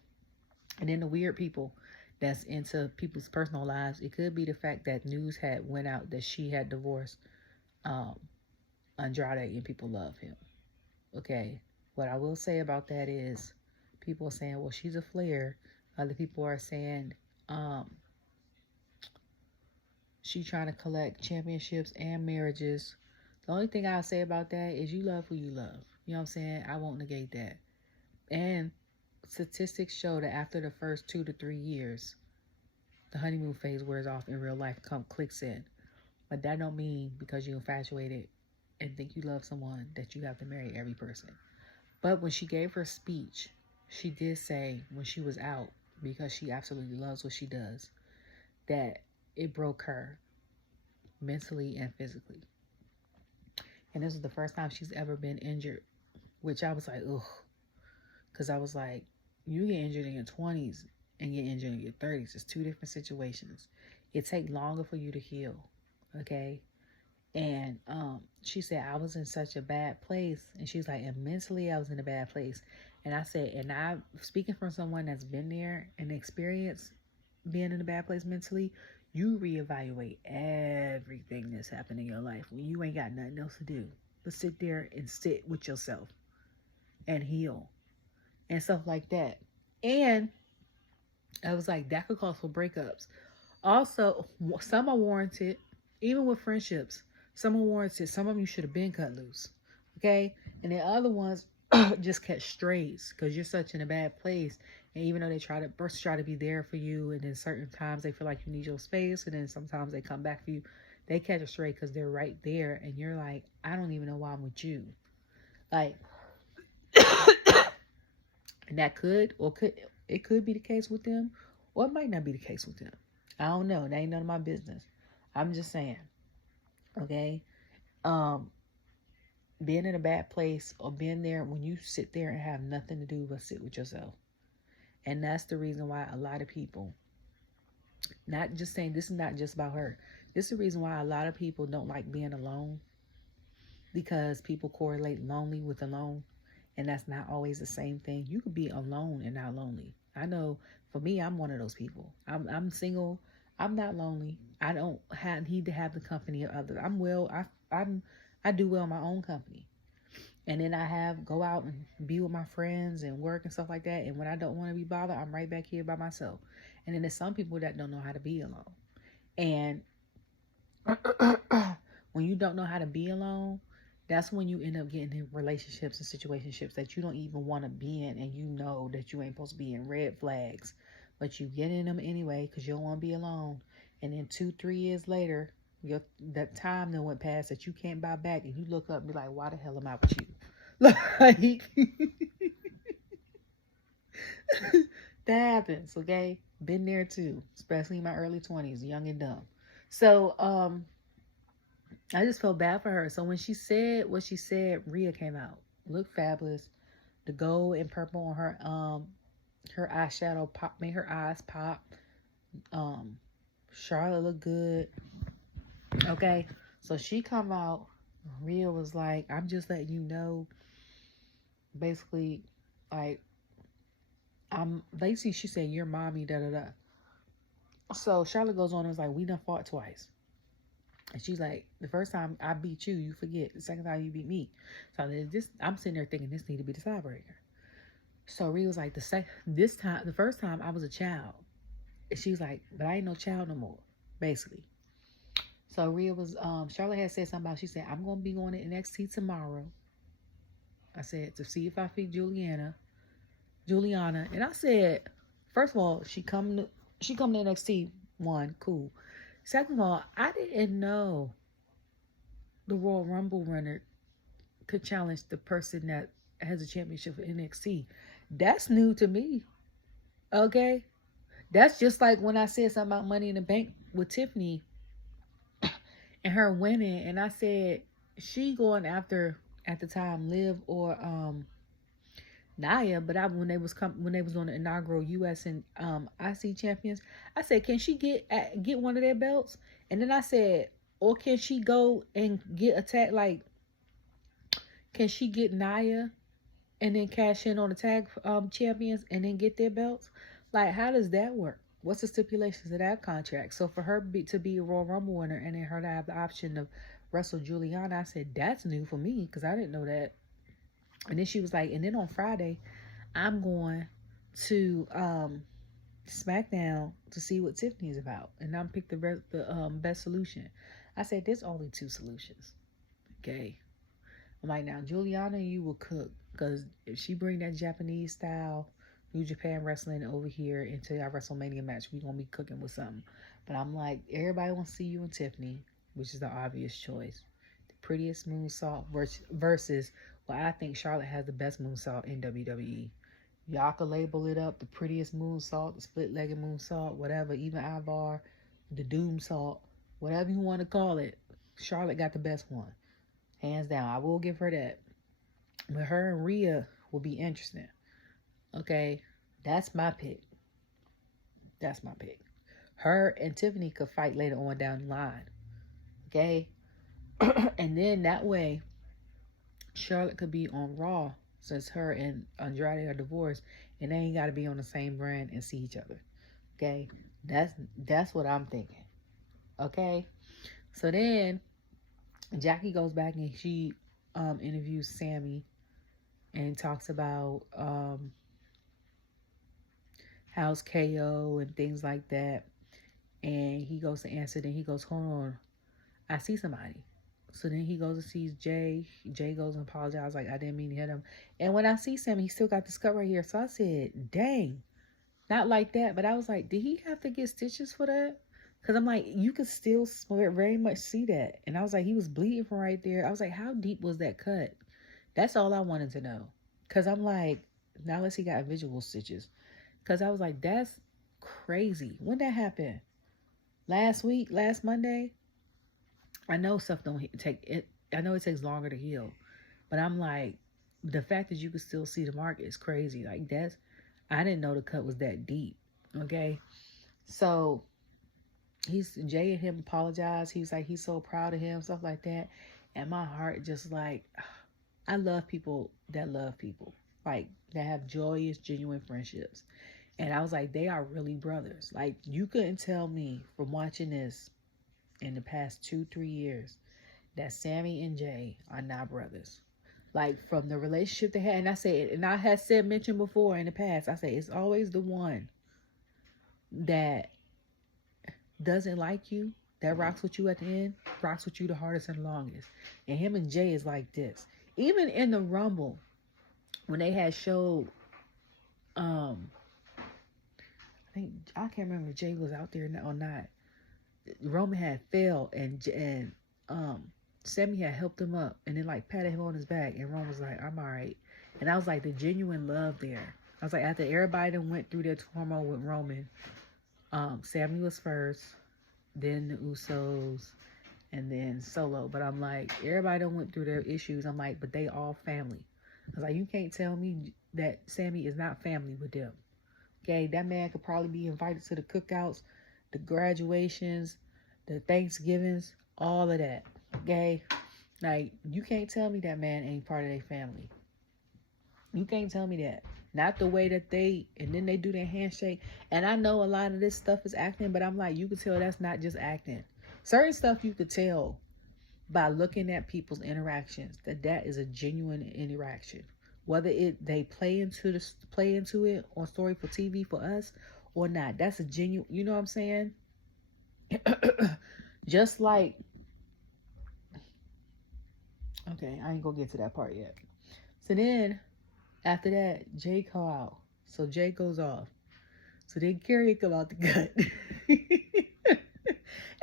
And then the weird people that's into people's personal lives. It could be the fact that news had went out that she had divorced Andrade and people love him. Okay, what I will say about that is people are saying, well, she's a Flair. Other people are saying she's trying to collect championships and marriages. The only thing I'll say about that is you love who you love. You know what I'm saying? I won't negate that. And statistics show that after the first 2 to 3 years, the honeymoon phase wears off and real life clicks in. But that don't mean because you're infatuated and think you love someone that you have to marry every person. But when she gave her speech, she did say when she was out, because she absolutely loves what she does, that it broke her mentally and physically. And this was the first time she's ever been injured, which I was like, ugh. Because I was like, you get injured in your 20s and get injured in your 30s. It's two different situations. It takes longer for you to heal, okay? And she said, I was in such a bad place. And she's like, and mentally, I was in a bad place. And I said, and I, speaking from someone that's been there and experienced being in a bad place mentally, you reevaluate everything that's happened in your life when you ain't got nothing else to do but sit there and sit with yourself and heal and stuff like that. And I was like, that could cause for breakups. Also, some are warranted, even with friendships. Some are warranted. Some of you should have been cut loose. Okay? And the other ones just catch strays because you're such in a bad place. And even though they try to be there for you, and then certain times they feel like you need your space, and then sometimes they come back for you, they catch a stray because they're right there, and you're like, I don't even know why I'm with you. Like, and that could be the case with them, or it might not be the case with them. I don't know. That ain't none of my business. I'm just saying. Okay? Being in a bad place or being there when you sit there and have nothing to do but sit with yourself. And that's the reason why a lot of people, not just saying this is not just about her. This is the reason why a lot of people don't like being alone. Because people correlate lonely with alone. And that's not always the same thing. You could be alone and not lonely. I know for me, I'm one of those people. I'm single. I'm not lonely. I don't need to have the company of others. I do well in my own company. And then I go out and be with my friends and work and stuff like that. And when I don't want to be bothered, I'm right back here by myself. And then there's some people that don't know how to be alone. And when you don't know how to be alone, that's when you end up getting in relationships and situationships that you don't even want to be in, and you know that you ain't supposed to be in, red flags, but you get in them anyway because you don't want to be alone. And then 2-3 years later, that time that went past that you can't buy back, and you look up and be like, why the hell am I with you? Like, that happens, okay? Been there too, especially in my early 20s, young and dumb. So, I just felt bad for her. So when she said what she said, Rhea came out. Looked fabulous. The gold and purple on her eyeshadow made her eyes pop. Charlotte looked good. Okay. So she come out. Rhea was like, I'm just letting you know. Basically, like, basically she said, you're mommy, da da da. So Charlotte goes on and was like, we done fought twice. And she's like, the first time I beat you, you forget. The second time you beat me. So I'm sitting there thinking this need to be the tiebreaker. So Rhea was like, the first time I was a child. And she's like, but I ain't no child no more, basically. So Rhea was, Charlotte had said something about, she said, I'm going to be going to NXT tomorrow. I said, to see if I beat Juliana. And I said, first of all, she come to NXT, one, cool. Second of all, I didn't know the Royal Rumble winner could challenge the person that has a championship for NXT. That's new to me. Okay? That's just like when I said something about Money in the Bank with Tiffany and her winning. And I said, she going after, at the time, Liv or Nia, but when they was on the inaugural U.S. and IC champions, I said, can she get one of their belts? And then I said, or can she go and get attacked? Like, can she get Nia and then cash in on the tag champions and then get their belts? Like, how does that work? What's the stipulations of that contract? So for her to be a Royal Rumble winner and then her to have the option of wrestle Juliana, I said, that's new for me because I didn't know that. And then she was like, and then on Friday, I'm going to SmackDown to see what Tiffany's about. And I'm pick the best solution. I said, there's only 2 solutions. Okay. I'm like, now, Juliana, you will cook. Because if she bring that Japanese style, New Japan wrestling over here into our WrestleMania match, we're going to be cooking with something. But I'm like, everybody wants to see you and Tiffany, which is the obvious choice. The prettiest moonsault versus... Well, I think Charlotte has the best moonsault in WWE. Y'all can label it up the prettiest moonsault, the split-legged moonsault, whatever, even Ivar. the doom salt, whatever you want to call it. Charlotte got the best one. Hands down. I will give her that. But her and Rhea will be interesting. Okay? That's my pick. That's my pick. Her and Tiffany could fight later on down the line. Okay? And then that way, Charlotte could be on Raw since her and Andrade are divorced, and they ain't got to be on the same brand and see each other. Okay? That's what I'm thinking. Okay? So then Jackie goes back and she interviews Sami and talks about how's KO and things like that. And he goes to answer. Then he goes, hold on, I see somebody. So then he goes and sees Jey. Jey goes and apologizes, like, I didn't mean to hit him. And when I see Sami, he still got this cut right here. So I said, dang, not like that. But I was like, did he have to get stitches for that? Because I'm like, you could still very much see that. And I was like, he was bleeding from right there. I was like, how deep was that cut? That's all I wanted to know. Because I'm like, now unless he got visual stitches. Because I was like, that's crazy. When that happened? Last week? Last Monday? I know stuff don't take it. I know it takes longer to heal. But I'm like, the fact that you could still see the mark is crazy. Like, I didn't know the cut was that deep. Okay? So Jey and him apologized. He was like, he's so proud of him, stuff like that. And my heart just like, I love people that love people. Like, that have joyous, genuine friendships. And I was like, they are really brothers. Like, you couldn't tell me from watching this in the past 2-3 years that Sami and Jey are not brothers. Like, from the relationship they had. And I had mentioned before in the past, I say, it's always the one that doesn't like you, that rocks with you at the end, rocks with you the hardest and longest. And him and Jey is like this. Even in the Rumble, when they had showed, I can't remember if Jey was out there or not. Roman had fell and Sami had helped him up and then like patted him on his back, and Roman was like, I'm all right. And I was like, the genuine love there. I was like, after everybody that went through their turmoil with Roman, Sami was first, then the Usos, and then Solo. But I'm like, everybody that went through their issues, I'm like, but they all family. I was like, you can't tell me that Sami is not family with them. Okay, that man could probably be invited to the cookouts, the graduations, the Thanksgivings, all of that. Okay, like, you can't tell me that man ain't part of their family. You can't tell me that. Not the way that and then they do their handshake. And I know a lot of this stuff is acting, but I'm like, you could tell that's not just acting. Certain stuff you could tell by looking at people's interactions that is a genuine interaction. Whether they play into it on story for TV for us or not, that's a genuine. You know what I'm saying? Just like, okay, I ain't gonna get to that part yet. So then after that, Jey call out. So Jey goes off. So then Karrion come out the gut.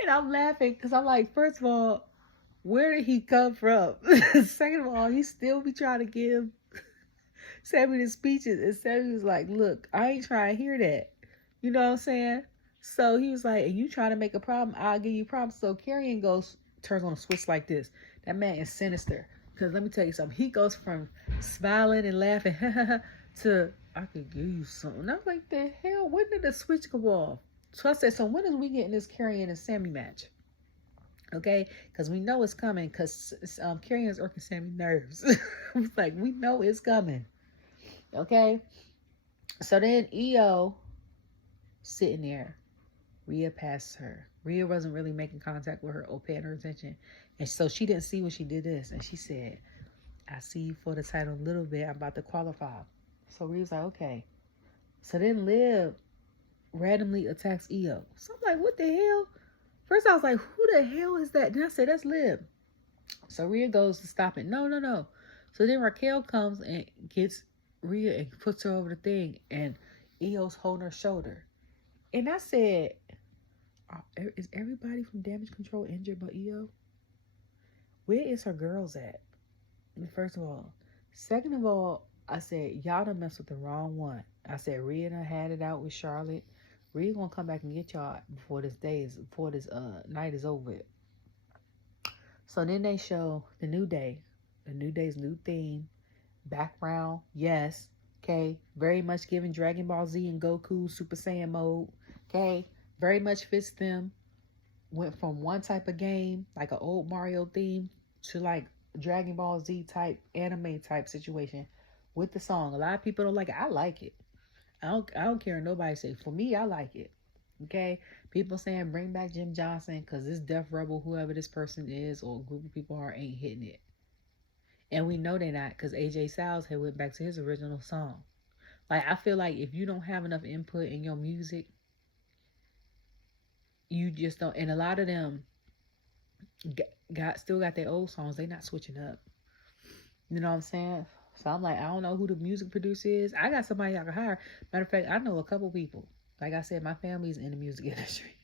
And I'm laughing because I'm like, first of all, where did he come from? Second of all, he still be trying to give Sami the speeches. And Sami was like, look, I ain't trying to hear that. You know what I'm saying? So he was like, and you trying to make a problem, I'll give you problems. So Karrion turns on a switch like this. That man is sinister. Because let me tell you something. He goes from smiling and laughing to, I could give you something. I was like, the hell? When did the switch go off? So I said, so when is we getting this Karrion and Sami match? Okay? Because we know it's coming. Because Karrion is irking Sami's nerves. I was like, we know it's coming. Okay? So then Iyo sitting there. Rhea passed her. Rhea wasn't really making contact with her or paying her attention. And so she didn't see when she did this. And she said, I see you for the title a little bit. I'm about to qualify. So Rhea was like, okay. So then Liv randomly attacks Iyo. So I'm like, what the hell? First I was like, who the hell is that? Then I said, that's Liv. So Rhea goes to stop it. No. So then Raquel comes and gets Rhea and puts her over the thing. And Iyo's holding her shoulder. And I said, is everybody from Damage Control injured but Iyo? Where is her girls at? First of all. Second of all, I said, y'all done messed with the wrong one. I said, Rhea done had it out with Charlotte. Rhea gonna come back and get y'all before this night is over. So then they show the New Day, the New Day's new theme, background, yes, okay, very much giving Dragon Ball Z and Goku Super Saiyan mode, okay, very much fits them. Went from one type of game, like an old Mario theme, to like Dragon Ball Z type, anime type situation with the song. A lot of people don't like it. I like it. I don't care what nobody say. For me, I like it. Okay, people saying bring back Jim Johnson because this Death Rebel, whoever this person is or group of people are, ain't hitting it. And we know they're not because AJ Styles had went back to his original song. Like, I feel like if you don't have enough input in your music, you just don't. And a lot of them still got their old songs. They not switching up. You know what I'm saying? So I'm like, I don't know who the music producer is. I got somebody I can hire. Matter of fact, I know a couple people. Like I said, my family's in the music industry.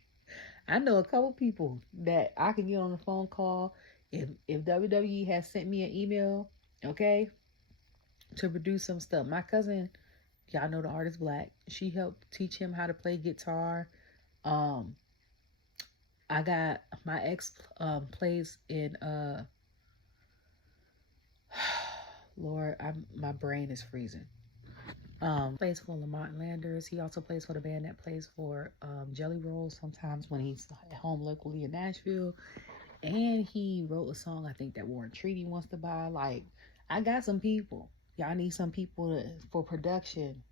I know a couple people that I can get on the phone call if WWE has sent me an email, okay, to produce some stuff. My cousin, y'all know the artist Black. She helped teach him how to play guitar. I got my ex plays in Lord, my brain is freezing. Plays for Lamont Landers. He also plays for the band that plays for Jelly Roll sometimes when he's at home locally in Nashville. And he wrote a song, I think, that Warren Treaty wants to buy. Like, I got some people. Y'all need some people for production.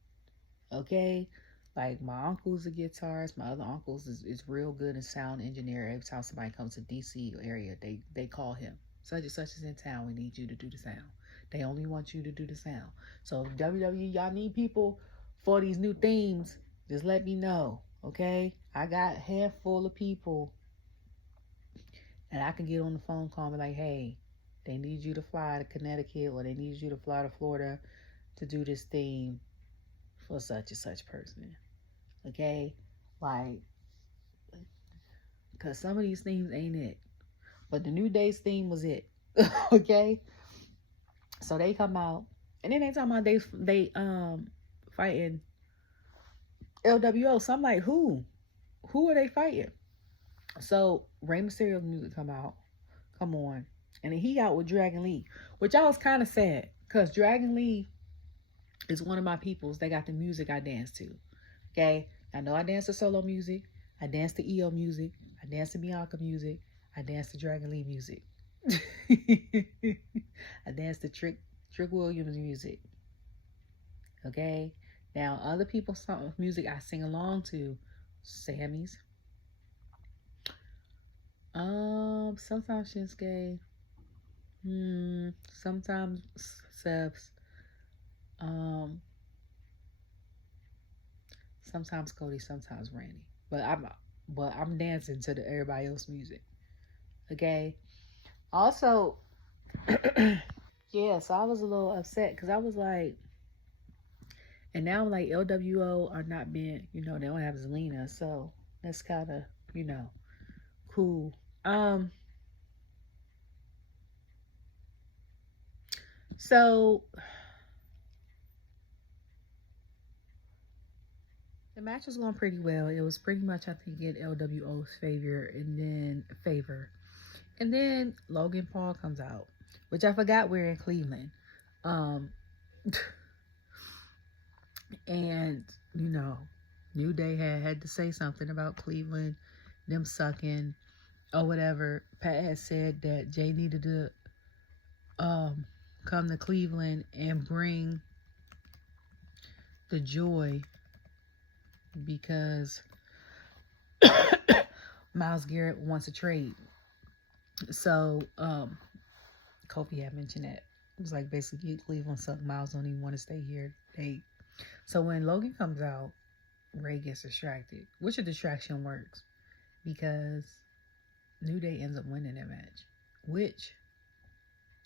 Okay? Like, my uncle's a guitarist. My other uncle's is real good in sound engineer. Every time somebody comes to DC area, they call him. Such and such is in town. We need you to do the sound. They only want you to do the sound. So WWE, y'all need people for these new themes. Just let me know, okay? I got a handful of people, and I can get on the phone call and be like, hey, they need you to fly to Connecticut, or they need you to fly to Florida to do this theme for such and such person, okay? Like, because some of these themes ain't it. But the New Day's theme was it, okay? So they come out, and then they talking about they fighting LWO. So I'm like, who are they fighting? So Rey Mysterio's music come on, and then he out with Dragon Lee, which I was kind of sad because Dragon Lee is one of my peoples. They got the music I dance to. Okay, I know I dance to solo music, I dance to Iyo music, I dance to Bianca music, I dance to Dragon Lee music. I dance to Trick Williams music. Okay, now other people's music I sing along to. Sami's. Sometimes Shinsuke. Sometimes Seb's. Sometimes Cody. Sometimes Randy. But I'm dancing to everybody else's music. Okay. Also, yeah, so I was a little upset because I was like, and now like LWO are not being, they don't have Zelina, so that's kind of, cool. So the match was going pretty well. It was pretty much, I think, in LWO's favor, and then Logan Paul comes out, which I forgot we're in Cleveland. And, New Day had to say something about Cleveland, them sucking, or whatever. Pat had said that Jey needed to come to Cleveland and bring the joy because Myles Garrett wants a trade. So, Kofi had mentioned that. It was like basically Cleveland sucked. Myles don't even want to stay here. So when Logan comes out, Ray gets distracted, which a distraction works because New Day ends up winning that match, which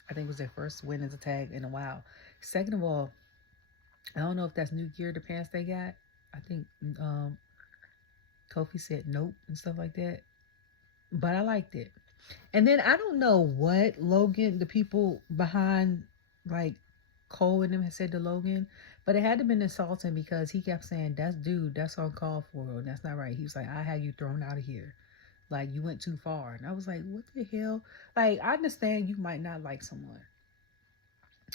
I think was their first win as a tag in a while. Second of all, I don't know if that's new gear, the pants they got. I think Kofi said nope and stuff like that, but I liked it. And then I don't know what Logan, the people behind like Cole and them had said to Logan, But it had to been insulting because he kept saying, that's uncalled for. That's not right. He was like, I had you thrown out of here. Like, you went too far. And I was like, what the hell? Like, I understand you might not like someone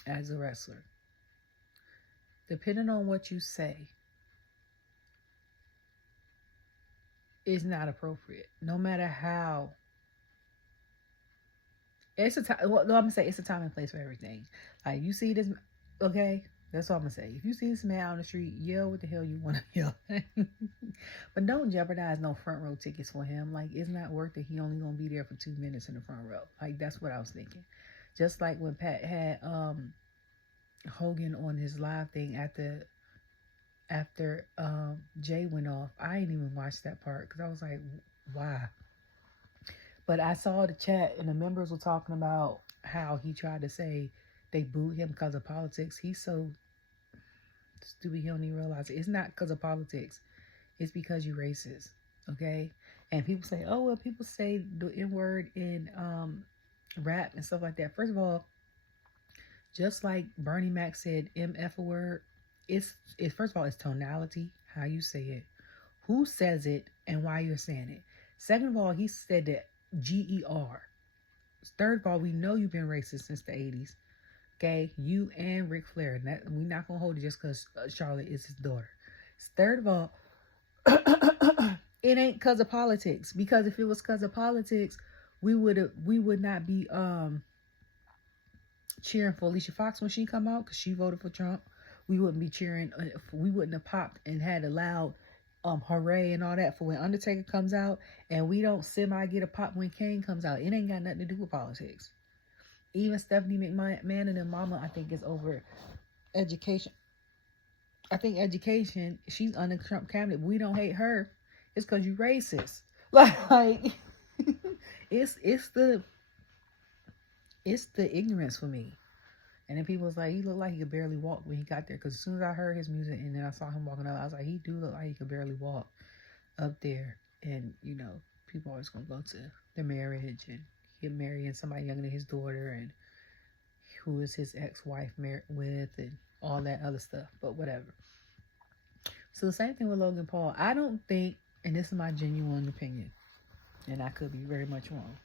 as a wrestler. Depending on what you say is not appropriate. No matter how. It's a time. Well, no, I'm going to say it's a time and place for everything. Like, you see this, okay? That's all I'm going to say. If you see this man on the street, yell what the hell you want to yell. But don't jeopardize no front row tickets for him. Like, it's not worth it. He only going to be there for 2 minutes in the front row. Like, that's what I was thinking. Just like when Pat had Hogan on his live thing after Jey went off. I didn't even watch that part because I was like, why? But I saw the chat and the members were talking about how he tried to say they booed him because of politics. He's so stupid, he don't even realize it. It's not because of politics. It's because you're racist, okay? And people say, oh, well, people say the N-word in rap and stuff like that. First of all, just like Bernie Mac said MF a word, it's first of all, it's tonality, how you say it, who says it, and why you're saying it. Second of all, he said that GER. Third of all, we know you've been racist since the 80s. Okay, you and Ric Flair. We're not going to hold it just because Charlotte is his daughter. Third of all, it ain't because of politics. Because if it was because of politics, we would not be cheering for Alicia Fox when she come out because she voted for Trump. We wouldn't be cheering. We wouldn't have popped and had a loud hooray and all that for when Undertaker comes out, and we don't get a pop when Kane comes out. It ain't got nothing to do with politics. Even Stephanie McMahon and her mama, I think, is over education. I think education, she's under Trump cabinet. We don't hate her. It's because you racist. Like it's the ignorance for me. And then people was like, he looked like he could barely walk when he got there. Because as soon as I heard his music and then I saw him walking up, I was like, he do look like he could barely walk up there. And, you know, people always going to go to their marriage and him marrying somebody younger than his daughter and who is his ex-wife married with and all that other stuff. But whatever. So the same thing with Logan Paul. I don't think, and this is my genuine opinion, and I could be very much wrong,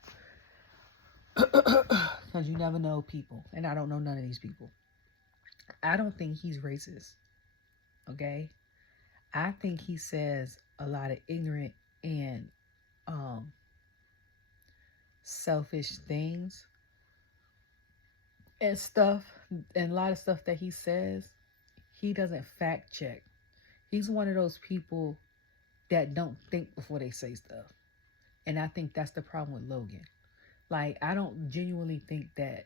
because you never know people, and I don't know none of these people. I don't think he's racist, okay? I think he says a lot of ignorant and selfish things and stuff, and a lot of stuff that he says, he doesn't fact check. He's one of those people that don't think before they say stuff, and I think that's the problem with Logan. Like, I don't genuinely think that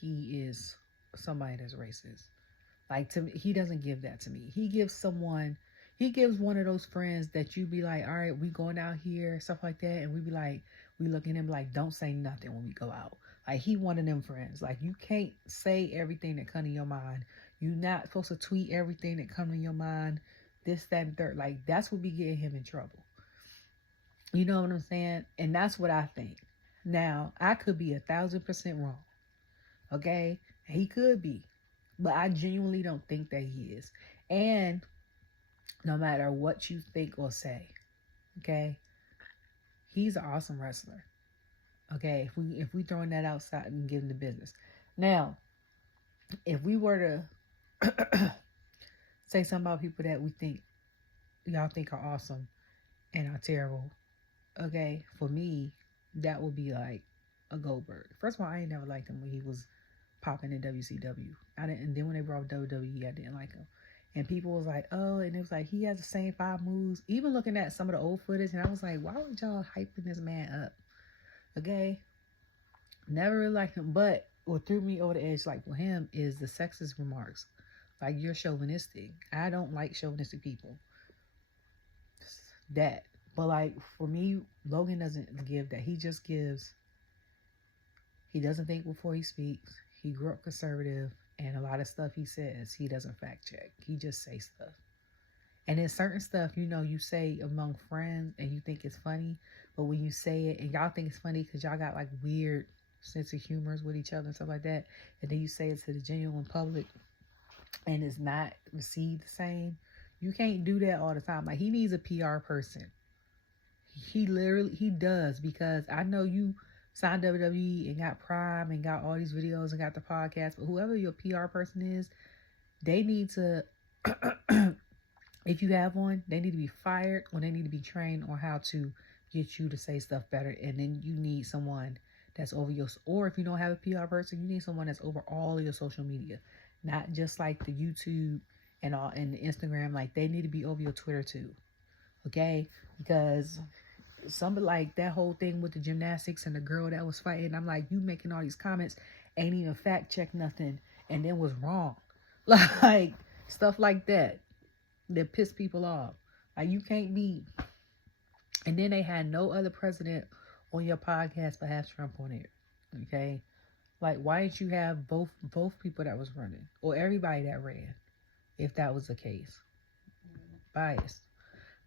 he is somebody that's racist. Like, to me, he doesn't give that to me. He gives one of those friends that you be like, all right, we going out here, stuff like that. And we be like, we look at him like, don't say nothing when we go out. Like, he one of them friends. Like, you can't say everything that comes to your mind. You're not supposed to tweet everything that comes to your mind. This, that, and third. Like, that's what be getting him in trouble. You know what I'm saying? And that's what I think. Now, I could be 1,000% wrong. Okay? He could be. But I genuinely don't think that he is. And no matter what you think or say, okay, he's an awesome wrestler. Okay? If we throwing that outside and giving the business. Now, if we were to say something about people that y'all think are awesome and are terrible, okay, for me, that would be like a Goldberg. First of all, I ain't never liked him when he was popping in WCW. And then when they brought WWE, I didn't like him. And people was like, oh, and it was like, he has the same 5 moves. Even looking at some of the old footage, and I was like, why would y'all hyping this man up? Okay? Never really liked him. But what threw me over the edge, like for him, is the sexist remarks. Like, you're chauvinistic. I don't like chauvinistic people. That. But like, for me, Logan doesn't give that. He just gives, he doesn't think before he speaks. He grew up conservative, and a lot of stuff he says, he doesn't fact check. He just say stuff. And then certain stuff, you know, you say among friends and you think it's funny, but when you say it and y'all think it's funny because y'all got like weird sense of humors with each other and stuff like that, and then you say it to the genuine public, and it's not received the same, you can't do that all the time. Like, he needs a PR person. He does, because I know you signed WWE and got Prime and got all these videos and got the podcast, but whoever your PR person is, they need to, if you have one, they need to be fired, or they need to be trained on how to get you to say stuff better. And then you need someone that's over your, or if you don't have a PR person, you need someone that's over all of your social media, not just like the YouTube and all and the Instagram. Like, they need to be over your Twitter too, okay? Because somebody, like that whole thing with the gymnastics and the girl that was fighting, I'm like, you making all these comments, ain't even fact check nothing, and then was wrong. Like, stuff like that piss people off. Like, you can't be. And then they had no other president on your podcast but have Trump on it. Okay, like, why didn't you have both people that was running, or everybody that ran, if that was the case? Biased.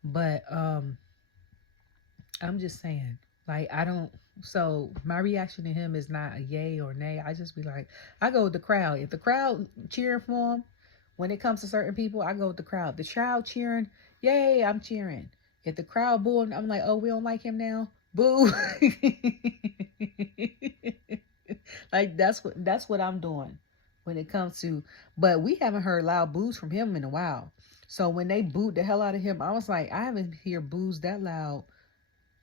But I'm just saying, like, I don't. So my reaction to him is not a yay or nay. I just be like, I go with the crowd. If the crowd cheering for him, when it comes to certain people, I go with the crowd. The crowd cheering, yay, I'm cheering. If the crowd booing, I'm like, oh, we don't like him now, boo. Like, that's what I'm doing when it comes to. But we haven't heard loud boos from him in a while. So when they booed the hell out of him, I was like, I haven't heard boos that loud.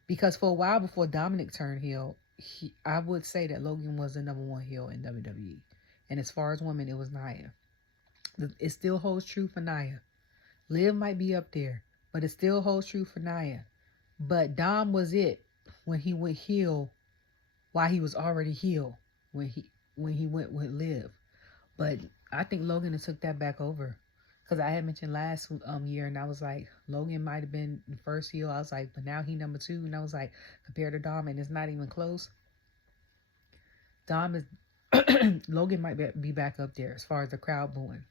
Because for a while before Dominic turned heel, I would say that Logan was the number one heel in WWE. And as far as women, it was Nia. It still holds true for Nia. Liv might be up there, but it still holds true for Nia. But Dom was it when he went heel, while he was already heel when he went with Liv. But I think Logan took that back over. Because I had mentioned last year, and I was like, Logan might have been the first heel. I was like, but now he number 2. And I was like, compared to Dom, and it's not even close. Dom is, Logan might be back up there as far as the crowd booing.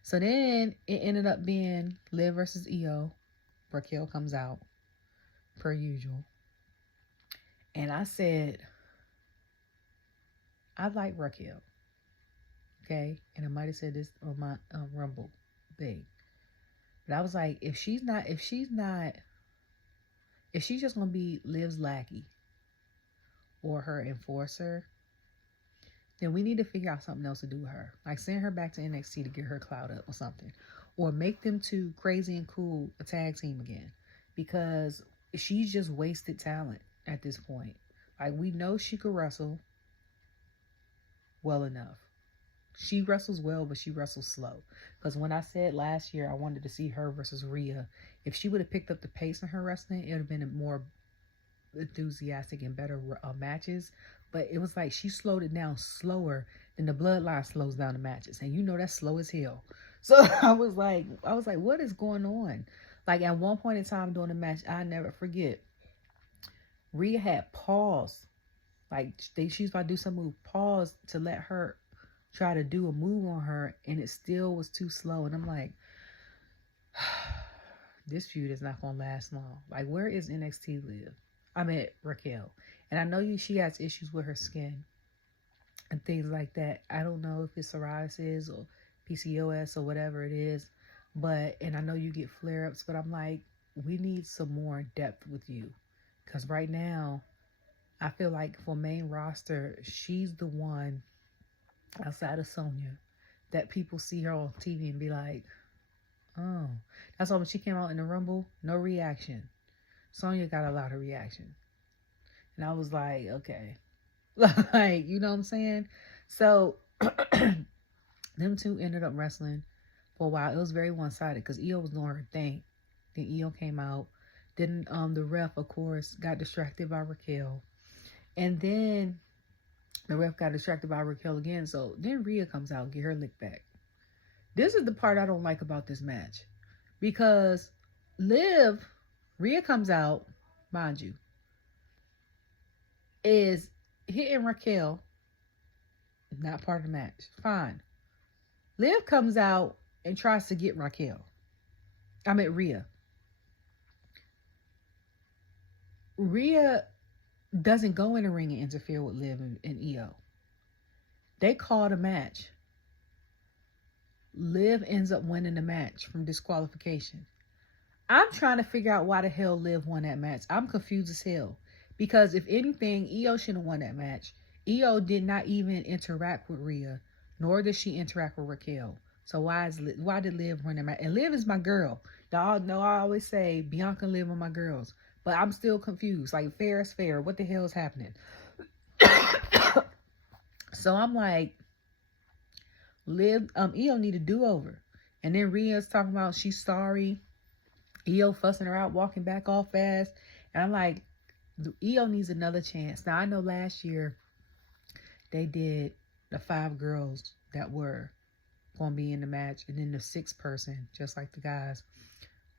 So then it ended up being Liv versus Iyo. Raquel comes out, per usual. And I said, I like Raquel. Okay, and I might have said this on my Rumble thing, but I was like, if she's just gonna be Liv's lackey or her enforcer, then we need to figure out something else to do with her. Like, send her back to NXT to get her clout up or something, or make them two Crazy and Cool a tag team again, because she's just wasted talent at this point. Like, we know she could wrestle well enough. She wrestles well, but she wrestles slow. Because when I said last year I wanted to see her versus Rhea, if she would have picked up the pace in her wrestling, it would have been a more enthusiastic and better matches. But it was like she slowed it down slower than the Bloodline slows down the matches. And you know that's slow as hell. So I was like, what is going on? Like, at one point in time during the match, I never forget, Rhea had paused. Like, she's about to do some move, paused to let her try to do a move on her, and it still was too slow. And I'm like, this feud is not gonna last long. Like, where is NXT Liv? I mean, Raquel. And I know she has issues with her skin and things like that. I don't know if it's psoriasis or PCOS or whatever it is, and I know you get flare-ups, but I'm like, we need some more depth with you, because right now I feel like for main roster, she's the one outside of Sonya that people see her on TV and be like, oh. That's why when she came out in the Rumble, no reaction. Sonya got a lot of reaction. And I was like, okay. Like, you know what I'm saying? So, them two ended up wrestling for a while. It was very one-sided because Iyo was doing her thing. Then Iyo came out. Then the ref, of course, got distracted by Raquel. And then the ref got distracted by Raquel again. So then Rhea comes out and get her lick back. This is the part I don't like about this match. Because Rhea comes out, mind you, is hitting Raquel. Not part of the match. Fine. Liv comes out and tries to get Rhea. Rhea doesn't go in the ring and interfere with Liv and Iyo. They called a match. Liv ends up winning the match from disqualification. I'm trying to figure out why the hell Liv won that match. I'm confused as hell. Because if anything, Iyo should have won that match. Iyo did not even interact with Rhea, nor did she interact with Raquel. So why did Liv win that match? And Liv is my girl. Y'all know I always say Bianca and Liv are my girls. But I'm still confused. Like, fair is fair. What the hell is happening? So I'm like, Iyo need a do-over. And then Rhea's talking about she's sorry. Iyo fussing her out, walking back all fast. And I'm like, Iyo needs another chance. Now, I know last year they did the 5 girls that were going to be in the match. And then the 6th person, just like the guys.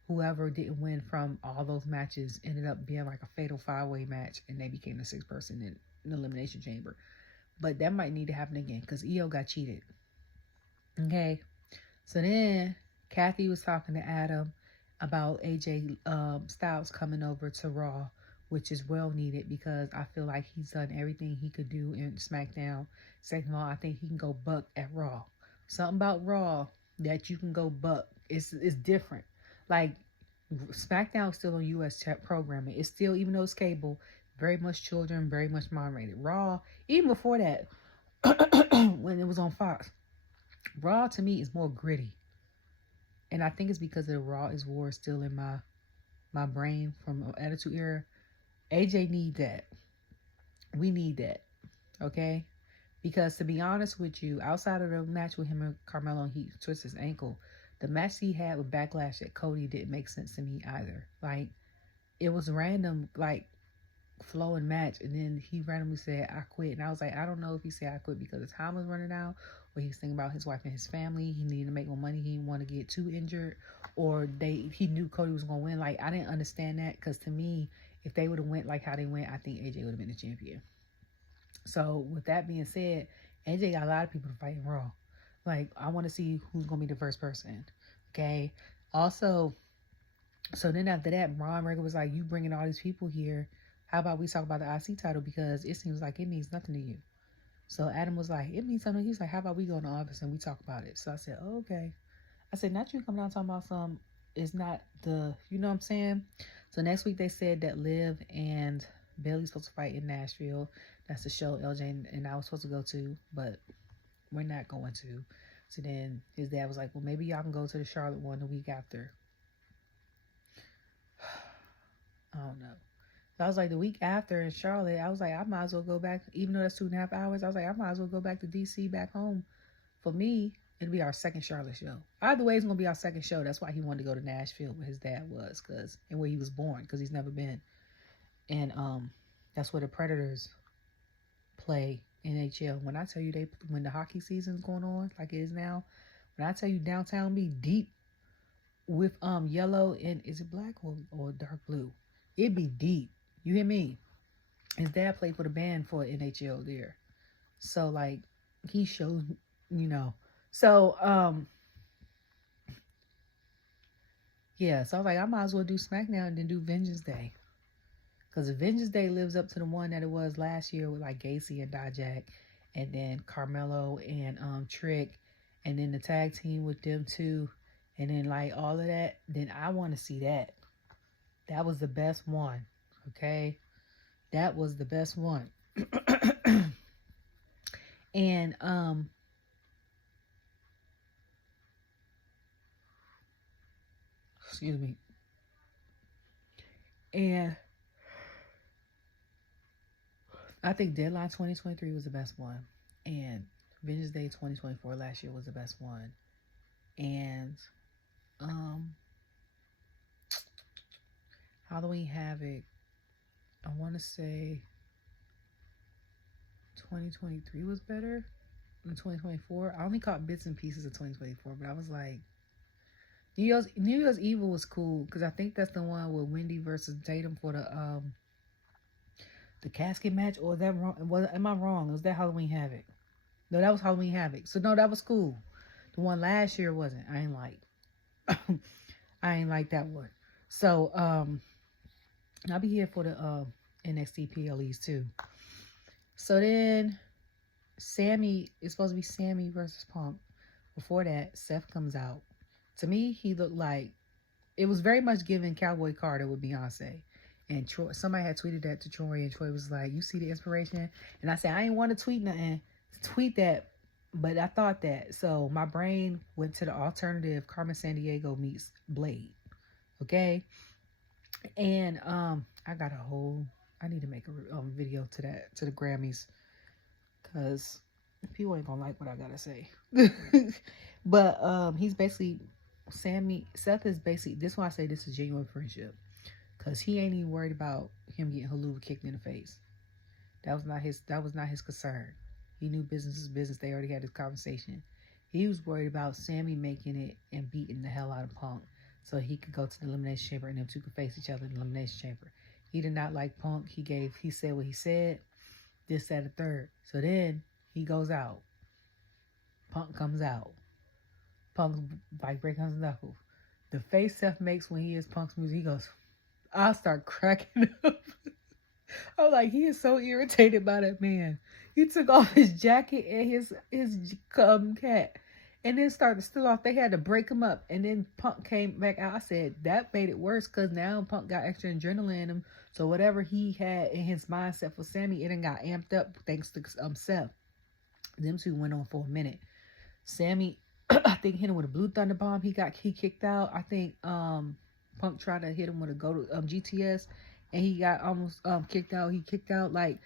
Whoever didn't win from all those matches ended up being like a fatal 5-way match. And they became the 6th person in the Elimination Chamber. But that might need to happen again because Iyo got cheated. Okay. So then Cathy was talking to Adam about AJ Styles coming over to Raw, which is well needed because I feel like he's done everything he could do in SmackDown. Second of all, I think he can go buck at Raw. Something about Raw that you can go buck. It's different. Like, SmackDown is still on US programming. It's still, even though it's cable, very much children, very much moderated. Raw, even before that, when it was on Fox, Raw to me is more gritty. And I think it's because the Raw is War still in my brain from Attitude Era. AJ need that. We need that. Okay? Because to be honest with you, outside of the match with him and Carmelo and he twisted his ankle, the match he had with Backlash at Cody didn't make sense to me either. Like, it was random, like, flowing match, and then he randomly said, I quit. And I was like, I don't know if he said I quit because the time was running out, or he's thinking about his wife and his family. He needed to make more money. He didn't want to get too injured, or he knew Cody was going to win. Like, I didn't understand that because to me, if they would have went like how they went, I think AJ would have been the champion. So with that being said, AJ got a lot of people to fight in Raw. Like, I want to see who's going to be the first person. Okay. Also, so then after that, Braun Breaker was like, you bringing all these people here. How about we talk about the IC title because it seems like it means nothing to you. So Adam was like, it means something. He's like, how about we go in the office and we talk about it? So I said, oh, okay. I said, not you come down talking about some, it's not the, you know what I'm saying? So next week they said that Liv and Bayley's supposed to fight in Nashville. That's the show LJ and I was supposed to go to, but we're not going to. So then his dad was like, well, maybe y'all can go to the Charlotte one the week after. I don't know. So I was like, the week after in Charlotte, I was like, I might as well go back, even though that's 2.5 hours. I was like, I might as well go back to DC, back home. For me, it'll be our second Charlotte show. Either way, it's going to be our second show. That's why he wanted to go to Nashville where his dad was, and where he was born, because he's never been. And that's where the Predators play NHL. When I tell you when the hockey season's going on, like it is now, when I tell you downtown be deep with yellow and, is it black or dark blue? It'd be deep. You hear me? His dad played for the band for NHL there. So, like, he showed, you know. So, yeah. So, I was like, I might as well do SmackDown and then do Vengeance Day. Because Vengeance Day lives up to the one that it was last year with, like, Gacy and Dijak. And then Carmelo and Trick. And then the tag team with them, too. And then, like, all of that. Then I want to see that. That was the best one. Okay? That was the best one. And excuse me. And I think Deadline 2023 was the best one. And Vengeance Day 2024 last year was the best one. And Halloween Havoc, I want to say 2023 was better than 2024. I only caught bits and pieces of 2024, but I was like, New Year's Evil was cool because I think that's the one with Wendy versus Tatum for the casket match. Or is that wrong? Am I wrong? Was that Halloween Havoc? No, that was Halloween Havoc. So no, that was cool. The one last year wasn't. I ain't like that one. So I'll be here for the NXT PLEs too. So then Sami, it's supposed to be Sami versus Punk, Before that, Seth comes out. To me, he looked like it was very much giving Cowboy Carter with Beyonce. And Troy, somebody had tweeted that to Troy, and Troy was like, "You see the inspiration?" And I said, "I ain't want to tweet nothing, tweet that, but I thought that." So my brain went to the alternative. Carmen Sandiego meets Blade. Okay, and I got a whole. I need to make a video to that, to the Grammys, because people ain't gonna like what I gotta say. But he's basically Seth is basically, this is why I say this is genuine friendship, because he ain't even worried about him getting Haluva kicked in the face. That was not his concern. He knew business is business. They already had this conversation. He was worried about Sami making it and beating the hell out of Punk, so he could go to the elimination chamber and them two could face each other in the elimination chamber. He did not like Punk. He said what he said, this, that, and third. So then he goes out. Punk comes out. Punk's like breaking his knuckles. The face Seth makes when he hears Punk's music, he goes, I'll start cracking up. I'm like, he is so irritated by that man. He took off his jacket and his cat, and then started to steal off. They had to break him up, and then Punk came back out. I said that made it worse, because now Punk got extra adrenaline in him. So whatever he had in his mindset for Sami, it done got amped up thanks to Seth. Them two went on for a minute. Sami, I think, hit him with a blue thunder bomb. He kicked out. I think Punk tried to hit him with a GTS, and he got almost kicked out. He kicked out, like,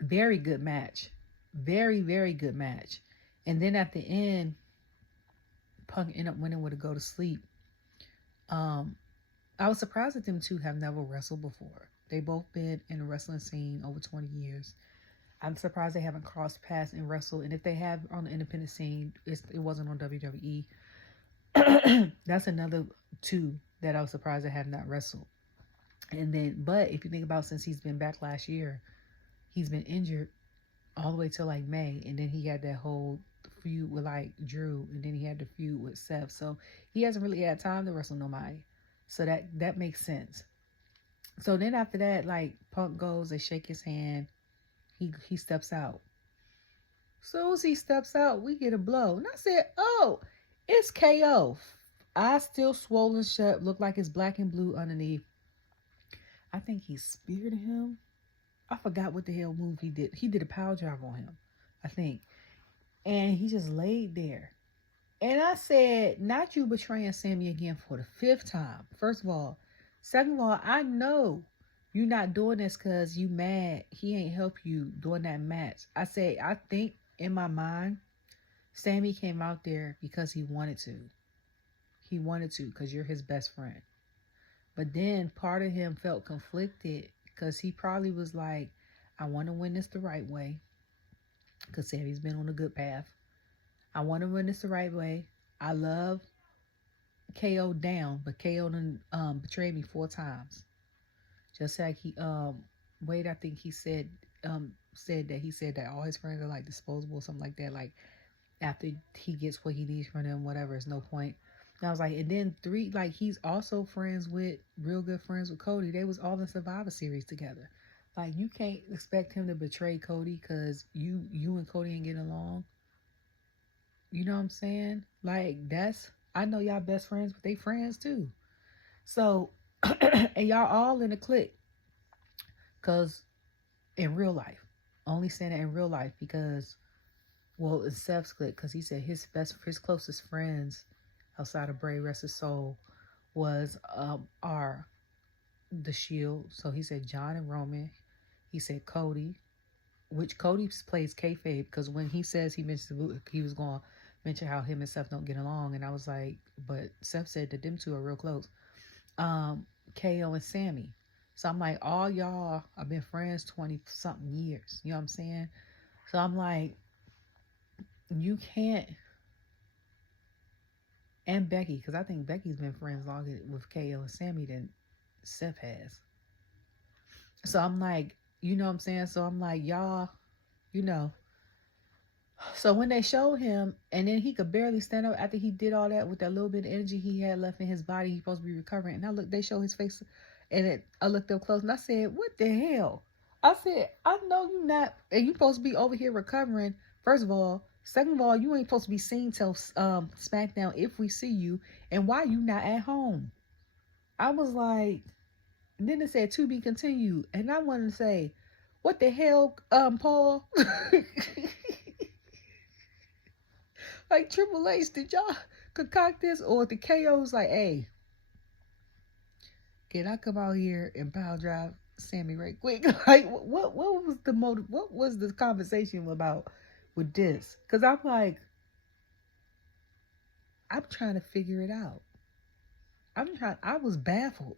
very good match. Very, very good match. And then at the end, Punk ended up winning with a go to sleep. I was surprised that them two have never wrestled before. They both been in the wrestling scene over 20 years. I'm surprised they haven't crossed paths and wrestled. And if they have on the independent scene, it wasn't on WWE. That's another two that I was surprised they have not wrestled. And then, but if you think about, since he's been back last year, he's been injured all the way till like May. And then he had that whole feud with like Drew. And then he had the feud with Seth. So he hasn't really had time to wrestle nobody. So that makes sense. So then after that, like, Punk goes, they shake his hand. He steps out. So as he steps out, we get a blow. And I said, oh, it's KO. Eyes still swollen shut, look like it's black and blue underneath. I think he speared him. I forgot what the hell move he did. He did a power drive on him, I think. And he just laid there. And I said, not you betraying Sami again for the 5th time. First of all. Second of all, I know you're not doing this because you mad he ain't help you during that match. I said, I think in my mind, Sami came out there because he wanted to. He wanted to, because you're his best friend. But then part of him felt conflicted, because he probably was like, I want to win this the right way, because Sami's been on a good path. I want to win this the right way. I love KO down, but KO done betrayed me 4 times. Just like Wade, I think he said that all his friends are like disposable or something like that. Like, after he gets what he needs from them, whatever, it's no point. And I was like, and then 3, like, he's also real good friends with Cody. They was all in Survivor Series together. Like, you can't expect him to betray Cody because you and Cody ain't getting along. You know what I'm saying? Like, I know y'all best friends, but they friends too. So, and y'all all in a clique. Because in real life, only saying it in real life because, well, in Seth's clique, because he said his closest friends outside of Bray Rest His Soul are the Shield. So he said John and Roman. He said Cody, which Cody plays kayfabe, because when he says he mentions he was going to mention how him and Seth don't get along, and I was like, but Seth said that them two are real close. KO and Sami. So I'm like, all y'all have been friends 20 something years. You know what I'm saying? So I'm like, you can't. And Becky, because I think Becky's been friends longer with KO and Sami than Seth has. So I'm like, you know what I'm saying? So I'm like, y'all, you know. So when they showed him, and then he could barely stand up after he did all that with that little bit of energy he had left in his body, he's supposed to be recovering. And they showed his face, and I looked up close, and I said, what the hell? I said, I know you not, and you supposed to be over here recovering. First of all, Second of all, you ain't supposed to be seen till SmackDown if we see you. And why you not at home? I was like, and then it said to be continued. And I wanted to say, what the hell, Paul? Like, Triple H, did y'all concoct this? Or the KO's like, hey, can I come out here and power drive Sami right quick? Like, what was the motive? What was the conversation about with this? Because I'm like, I'm trying to figure it out. I was baffled.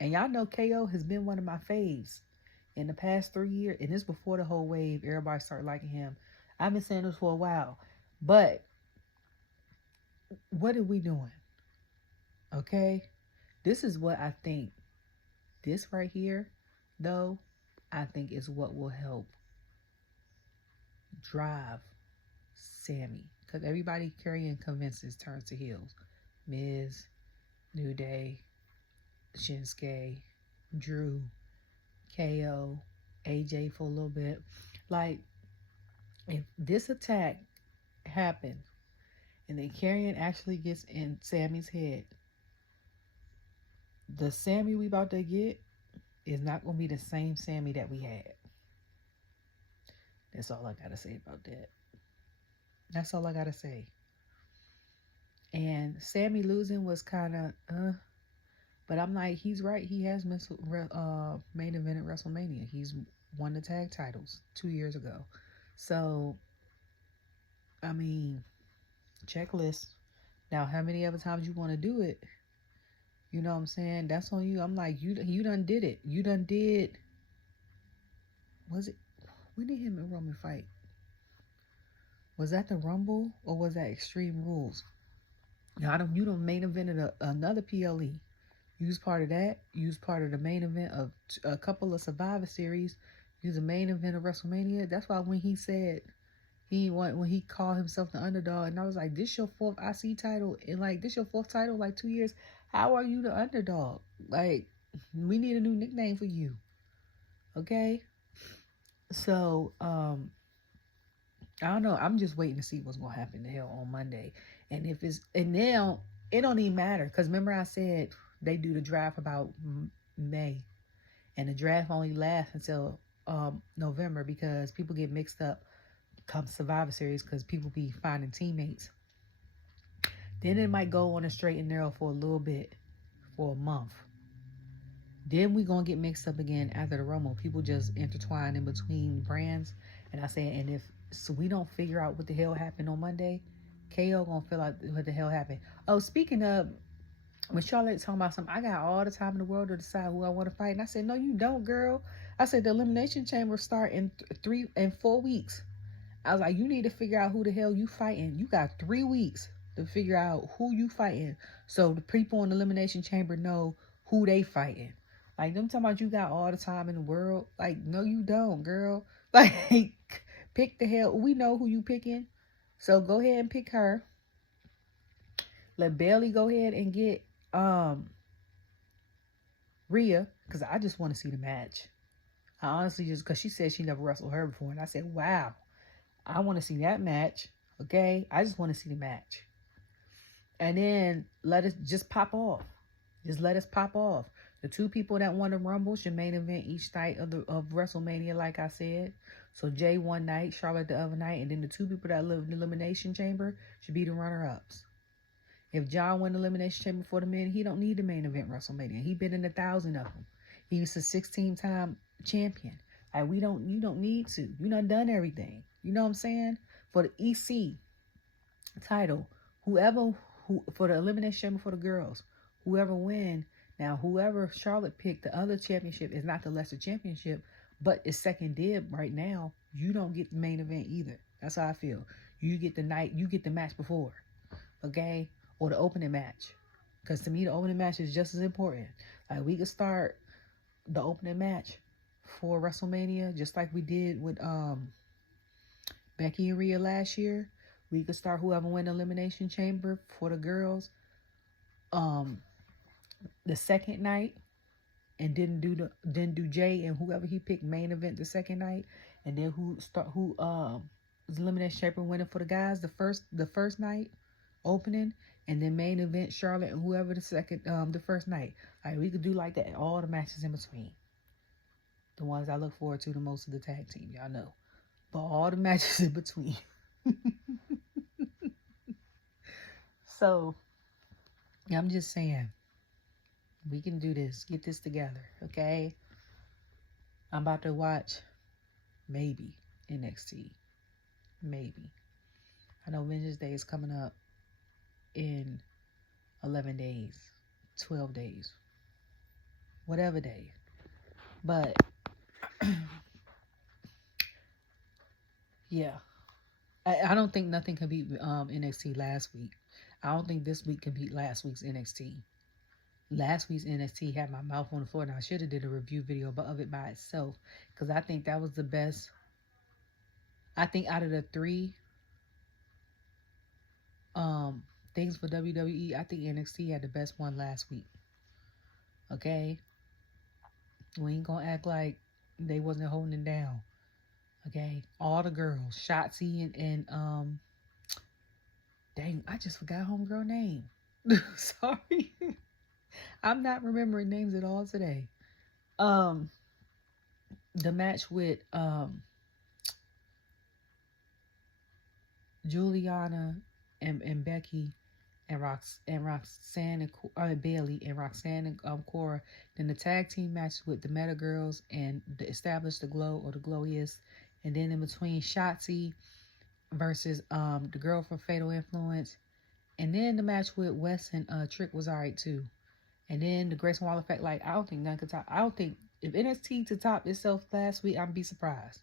And y'all know KO has been one of my faves in the past 3 years. And this before the whole wave, everybody started liking him. I've been saying this for a while. But what are we doing? Okay? This is what I think. This right here, though, I think is what will help drive Sami. Because everybody carrying convinces turns to heels. Miz, New Day, Shinsuke, Drew, KO, AJ for a little bit. Like, if this attack happened and then Karrion actually gets in Sami's head, the Sami we about to get is not going to be the same Sami that we had. That's all I got to say about that. That's all I got to say. And Sami losing was kind of, but I'm like, he's right. He has main event at WrestleMania. He's won the tag titles 2 years ago. So, I mean, checklist. Now, how many other times you want to do it? You know what I'm saying? That's on you. I'm like, you done did it. You done did. Was it? When did him and Roman fight? Was that the Rumble or was that Extreme Rules? Now, you don't main evented another PLE. You was part of that. You was part of the main event of a couple of Survivor Series. You was the main event of WrestleMania. That's why when he said when he called himself the underdog, and I was like, this your fourth IC title, and like this your fourth title, like 2 years. How are you the underdog? Like, we need a new nickname for you. Okay? So, I don't know. I'm just waiting to see what's gonna happen to hell on Monday. And if it's, and now it don't even matter. Because remember I said they do the draft about May. And the draft only lasts until November because people get mixed up come Survivor Series because people be finding teammates. Then it might go on a straight and narrow for a little bit, for a month. Then we gonna get mixed up again after the Rumble. People just intertwine in between brands. And I say, and if so we don't figure out what the hell happened on Monday, KO gonna feel like what the hell happened. Oh, speaking of, when Charlotte talking about something, I got all the time in the world to decide who I want to fight. And I said, no, you don't, girl. I said, the Elimination Chamber start in 3 and 4 weeks. I was like, you need to figure out who the hell you fighting. You got 3 weeks to figure out who you fighting. So the people in the Elimination Chamber know who they fighting. Like, them talking about you got all the time in the world. Like, no, you don't, girl. Like, pick the hell. We know who you picking. So go ahead and pick her. Let Bailey go ahead and get Rhea. Because I just want to see the match. I honestly just, because she said she never wrestled her before. And I said, wow. I want to see that match. Okay? I just want to see the match. And then let us just pop off. Just let us pop off. The 2 people that won the Rumble should main event each night of WrestleMania, like I said. So Jey one night, Charlotte the other night, and then the 2 people that live in the Elimination Chamber should be the runner-ups. If John won the Elimination Chamber for the men, he don't need the main event WrestleMania. He been in 1,000 of them. He was a 16-time champion. Like, you don't need to. You done everything. You know what I'm saying? For the EC title, who for the Elimination Chamber for the girls, whoever win. Now, whoever Charlotte picked, the other championship is not the lesser championship, but it's second dib right now. You don't get the main event either. That's how I feel. You get the match before, okay? Or the opening match. Because to me, the opening match is just as important. Like, we could start the opening match for WrestleMania, just like we did with Becky and Rhea last year. We could start whoever win the Elimination Chamber for the girls. The second night, and then do Jey and whoever he picked main event the second night, and then elimination champion winning for the guys the first night opening, and then main event Charlotte and whoever the first night. Like, we could do like that, all the matches in between. The ones I look forward to the most of the tag team, y'all know. But all the matches in between. So, I'm just saying, we can do this. Get this together, okay? I'm about to watch maybe NXT. Maybe. I know Vengeance Day is coming up in 11 days, 12 days, whatever day. But, yeah. I don't think nothing can beat NXT last week. I don't think this week can beat last week's NXT. Last week's NXT had my mouth on the floor, and I should have did a review video of it by itself, because I think that was the best. I think out of the 3 things for WWE, I think NXT had the best one last week. Okay? We ain't gonna act like they wasn't holding it down. Okay? All the girls, Shotzi and dang, I just forgot homegirl name. Sorry. I'm not remembering names at all today. The match with Juliana and Becky and Roxanne and Bailey and Roxanne and Cora. Then the tag team match with the Meta Girls and the Establish the Glow, or the Glowiest. And then in between, Shotzi versus the girl from Fatal Influence. And then the match with Wes and Trick was alright too. And then the Grayson Waller effect. Like, I don't think none could top. I don't think if NXT to top itself last week, I'd be surprised.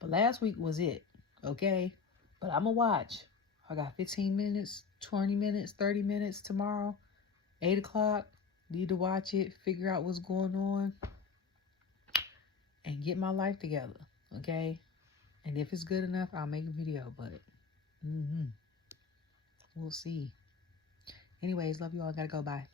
But last week was it. Okay? But I'm going to watch. I got 15 minutes, 20 minutes, 30 minutes tomorrow. 8 o'clock. Need to watch it. Figure out what's going on. And get my life together. Okay? And if it's good enough, I'll make a video. But, we'll see. Anyways, love you all. Gotta go. Bye.